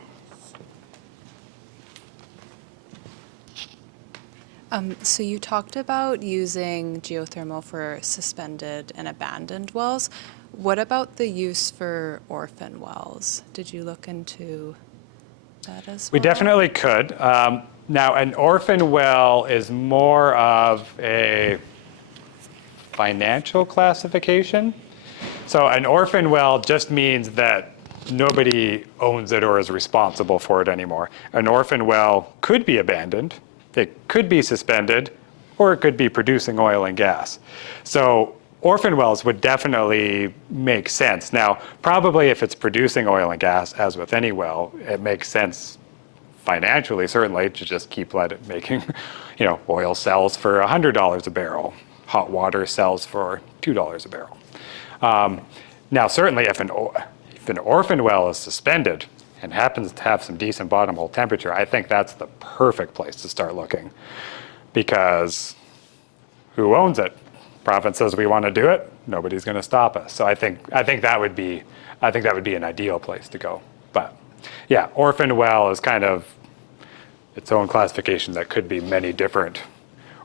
So you talked about using geothermal for suspended and abandoned wells. What about the use for orphan wells? Did you look into that as well? We definitely could. Now, an orphan well is more of a financial classification. So an orphan well just means that nobody owns it or is responsible for it anymore. An orphan well could be abandoned, it could be suspended, or it could be producing oil and gas. So orphan wells would definitely make sense. Now, probably if it's producing oil and gas, as with any well, it makes sense financially, certainly, to just keep making, oil sells for $100 a barrel. Hot water sells for $2 a barrel. Now, certainly if an orphan well is suspended and happens to have some decent bottom hole temperature, I think that's the perfect place to start looking. Because who owns it? Province says we want to do it, nobody's going to stop us. So I think that would be an ideal place to go. But yeah, orphan well is kind of its own classification that could be many different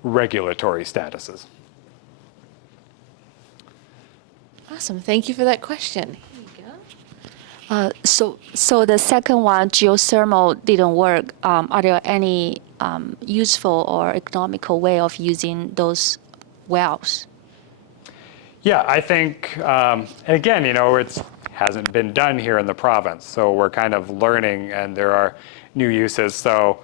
regulatory statuses. Awesome. Thank you for that question. Here you go. So the second one, geothermal didn't work. Are there any useful or economical way of using those wells? Yeah, I think, and again, it hasn't been done here in the province, so we're kind of learning, and there are new uses. So,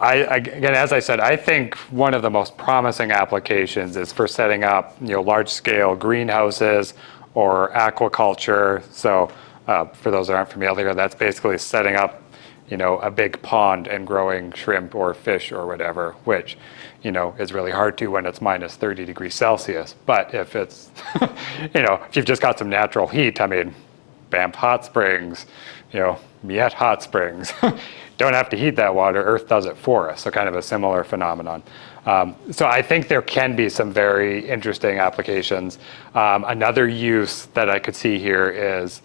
again, as I said, I think one of the most promising applications is for setting up, large-scale greenhouses or aquaculture. So, for those that aren't familiar, that's basically setting up, a big pond and growing shrimp or fish or whatever, which, is really hard to when it's minus 30 degrees Celsius. But if it's, if you've just got some natural heat, I mean, Banff Hot Springs, Miette Hot Springs, don't have to heat that water, Earth does it for us. So kind of a similar phenomenon. So I think there can be some very interesting applications. Another use that I could see here is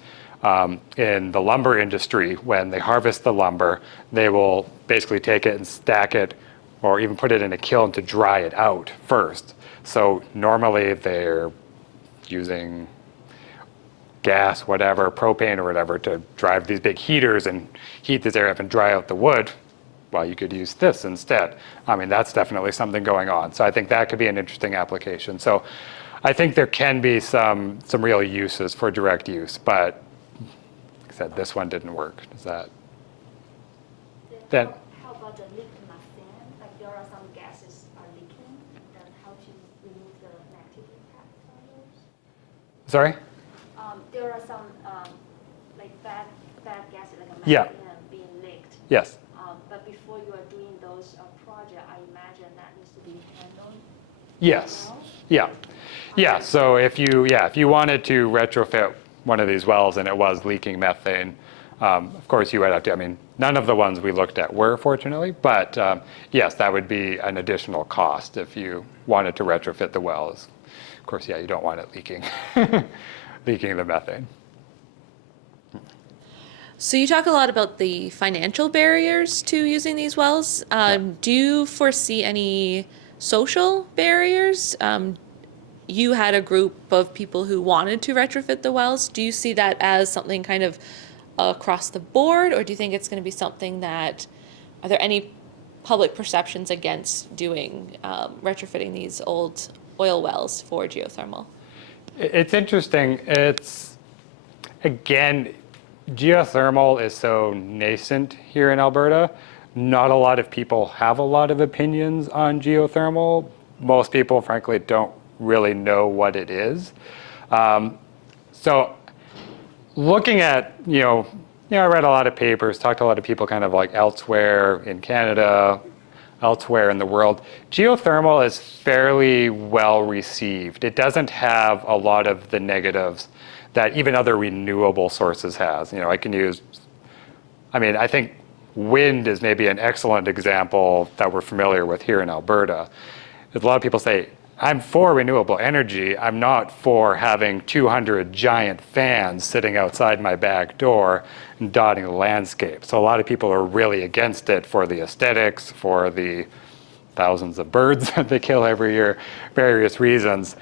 in the lumber industry. When they harvest the lumber, they will basically take it and stack it or even put it in a kiln to dry it out first. So normally they're using gas, whatever, propane or whatever, to drive these big heaters and heat this area up and dry out the wood. Well, you could use this instead. I mean, that's definitely something going on. So I think that could be an interesting application. So I think there can be some real uses for direct use, but like I said, this one didn't work. Is that? How about the leak methane? Like there are some gases are leaking, then how to remove the negative impact on those? Sorry? There are some like bad gases like Yeah. methane being leaked. Yes. But before you are doing those project, I imagine that needs to be handled. Yes. Yeah. Yeah. So if you wanted to retrofit one of these wells and it was leaking methane, of course you would have to. I mean, none of the ones we looked at were, fortunately, but yes, that would be an additional cost if you wanted to retrofit the wells. Of course, yeah, you don't want it leaking, leaking the methane. So you talk a lot about the financial barriers to using these wells. Do you foresee any social barriers? You had a group of people who wanted to retrofit the wells. Do you see that as something kind of across the board, or do you think it's going to be something that, are there any public perceptions against doing, retrofitting these old oil wells for geothermal? It's interesting. It's, again, geothermal is so nascent here in Alberta. Not a lot of people have a lot of opinions on geothermal. Most people, frankly, don't really know what it is. So looking at, I read a lot of papers, talked to a lot of people kind of like elsewhere in Canada, elsewhere in the world. Geothermal is fairly well received. It doesn't have a lot of the negatives that even other renewable sources has. I think wind is maybe an excellent example that we're familiar with here in Alberta. A lot of people say, I'm for renewable energy. I'm not for having 200 giant fans sitting outside my back door and dotting the landscape. So a lot of people are really against it for the aesthetics, for the thousands of birds that they kill every year, various reasons.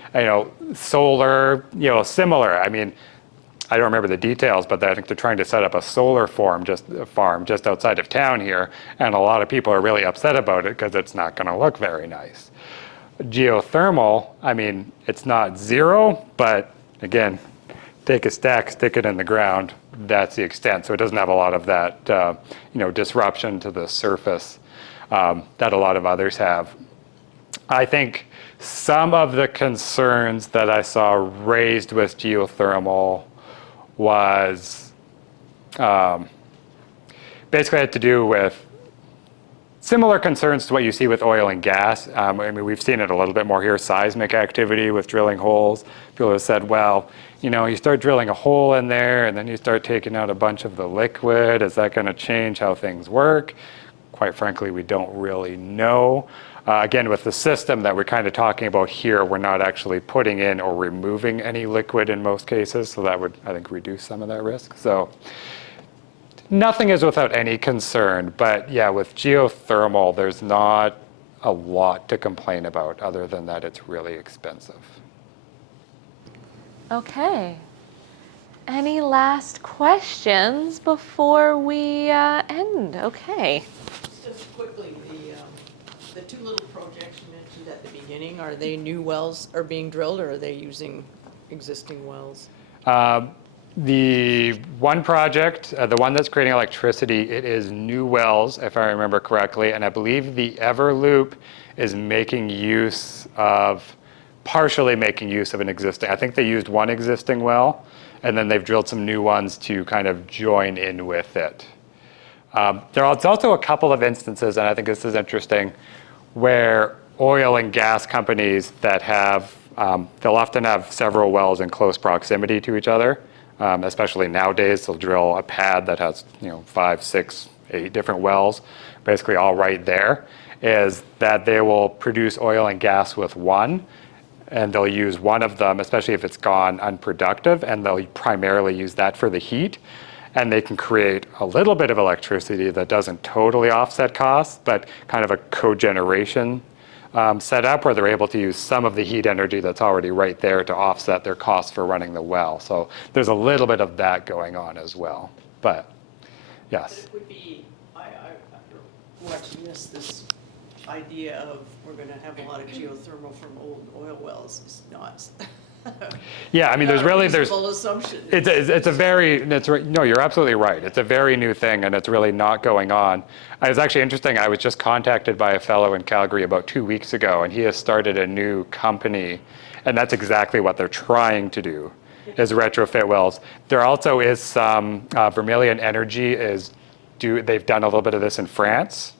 Solar, similar. I mean, I don't remember the details, but I think they're trying to set up a solar farm just outside of town here, and a lot of people are really upset about it because it's not going to look very nice. Geothermal, I mean, it's not zero, but again, take a stack, stick it in the ground. That's the extent. So it doesn't have a lot of that, disruption to the surface that a lot of others have. I think some of the concerns that I saw raised with geothermal was basically had to do with similar concerns to what you see with oil and gas. We've seen it a little bit more here, seismic activity with drilling holes. People have said, well, you start drilling a hole in there and then you start taking out a bunch of the liquid. Is that going to change how things work? Quite frankly, we don't really know. Again, with the system that we're kind of talking about here, we're not actually putting in or removing any liquid in most cases. So that would, I think, reduce some of that risk. So nothing is without any concern, but yeah, with geothermal, there's not a lot to complain about other than that it's really expensive. Okay. Any last questions before we end? Okay. Just quickly, the two little projects you mentioned at the beginning, are they new wells are being drilled, or are they using existing wells? The one project, the one that's creating electricity, it is new wells, if I remember correctly, and I believe the Everloop is partially making use of an existing. I think they used one existing well, and then they've drilled some new ones to kind of join in with it. There's also a couple of instances, and I think this is interesting, where oil and gas companies that have, they'll often have several wells in close proximity to each other. Especially nowadays, they'll drill a pad that has 5, 6, 8 different wells, basically all right there, is that they will produce oil and gas with one, and they'll use one of them, especially if it's gone unproductive, and they'll primarily use that for the heat. And they can create a little bit of electricity that doesn't totally offset costs, but kind of a cogeneration setup where they're able to use some of the heat energy that's already right there to offset their costs for running the well. So there's a little bit of that going on as well. But yes. But it would be, after watching this idea of we're going to have a lot of geothermal from old oil wells is not. Yeah, I mean, there's reasonable assumption. No, you're absolutely right. It's a very new thing, and it's really not going on. It was actually interesting. I was just contacted by a fellow in Calgary about 2 weeks ago, and he has started a new company, and that's exactly what they're trying to do, is retrofit wells. There also is some, Vermilion Energy they've done a little bit of this in France.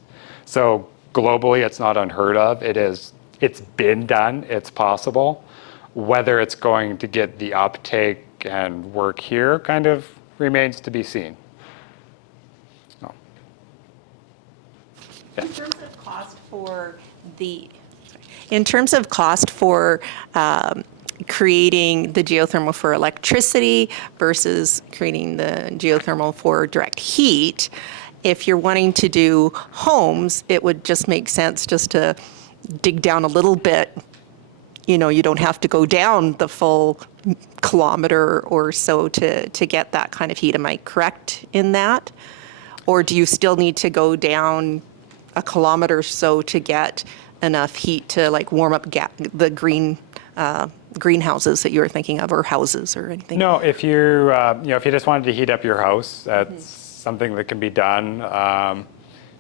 So globally, it's not unheard of. It's been done, it's possible. Whether it's going to get the uptake and work here kind of remains to be seen. Oh. Yeah. In terms of cost for creating the geothermal for electricity versus creating the geothermal for direct heat, if you're wanting to do homes, it would just make sense just to dig down a little bit. You don't have to go down the full kilometer or so to get that kind of heat. Am I correct in that? Or do you still need to go down a kilometer or so to get enough heat to warm up the greenhouses that you were thinking of, or houses or anything? No, if you just wanted to heat up your house, that's something that can be done.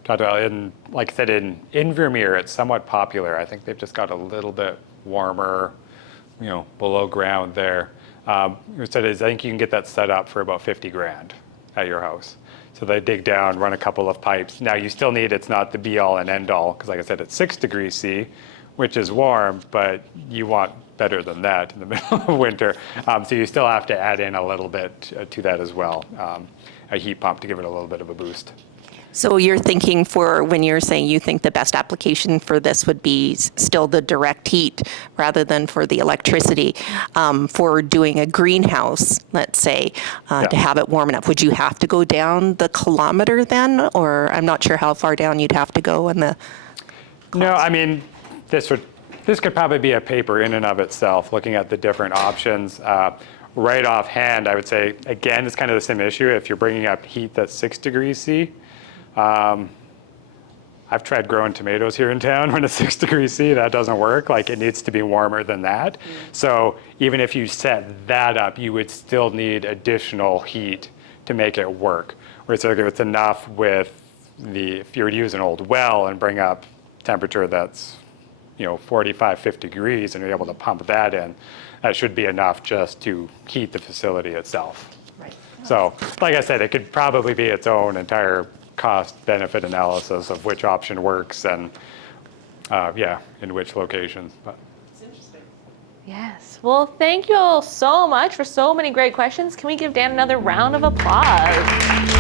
Like I said, in Vermeer, it's somewhat popular. I think they've just got a little bit warmer, below ground there. I think you can get that set up for about 50 grand at your house. So they dig down, run a couple of pipes. Now you still it's not the be all and end all, because like I said, it's 6 degrees C, which is warm, but you want better than that in the middle of winter. So you still have to add in a little bit to that as well, a heat pump to give it a little bit of a boost. So you're thinking when you're saying you think the best application for this would be still the direct heat rather than for the electricity, for doing a greenhouse, let's say, to have it warm enough. Would you have to go down the kilometer then? Or I'm not sure how far down you'd have to go in the cost. No, I mean, this could probably be a paper in and of itself, looking at the different options. Right offhand, I would say, again, it's kind of the same issue. If you're bringing up heat that's 6 degrees C, I've tried growing tomatoes here in town when it's 6 degrees C. That doesn't work. It needs to be warmer than that. So even if you set that up, you would still need additional heat to make it work. Whereas if it's enough if you were to use an old well and bring up temperature that's 45, 50 degrees, and you're able to pump that in, that should be enough just to heat the facility itself. Right. So like I said, it could probably be its own entire cost-benefit analysis of which option works and, in which locations. But It's interesting. Yes. Well, thank you all so much for so many great questions. Can we give Dan another round of applause?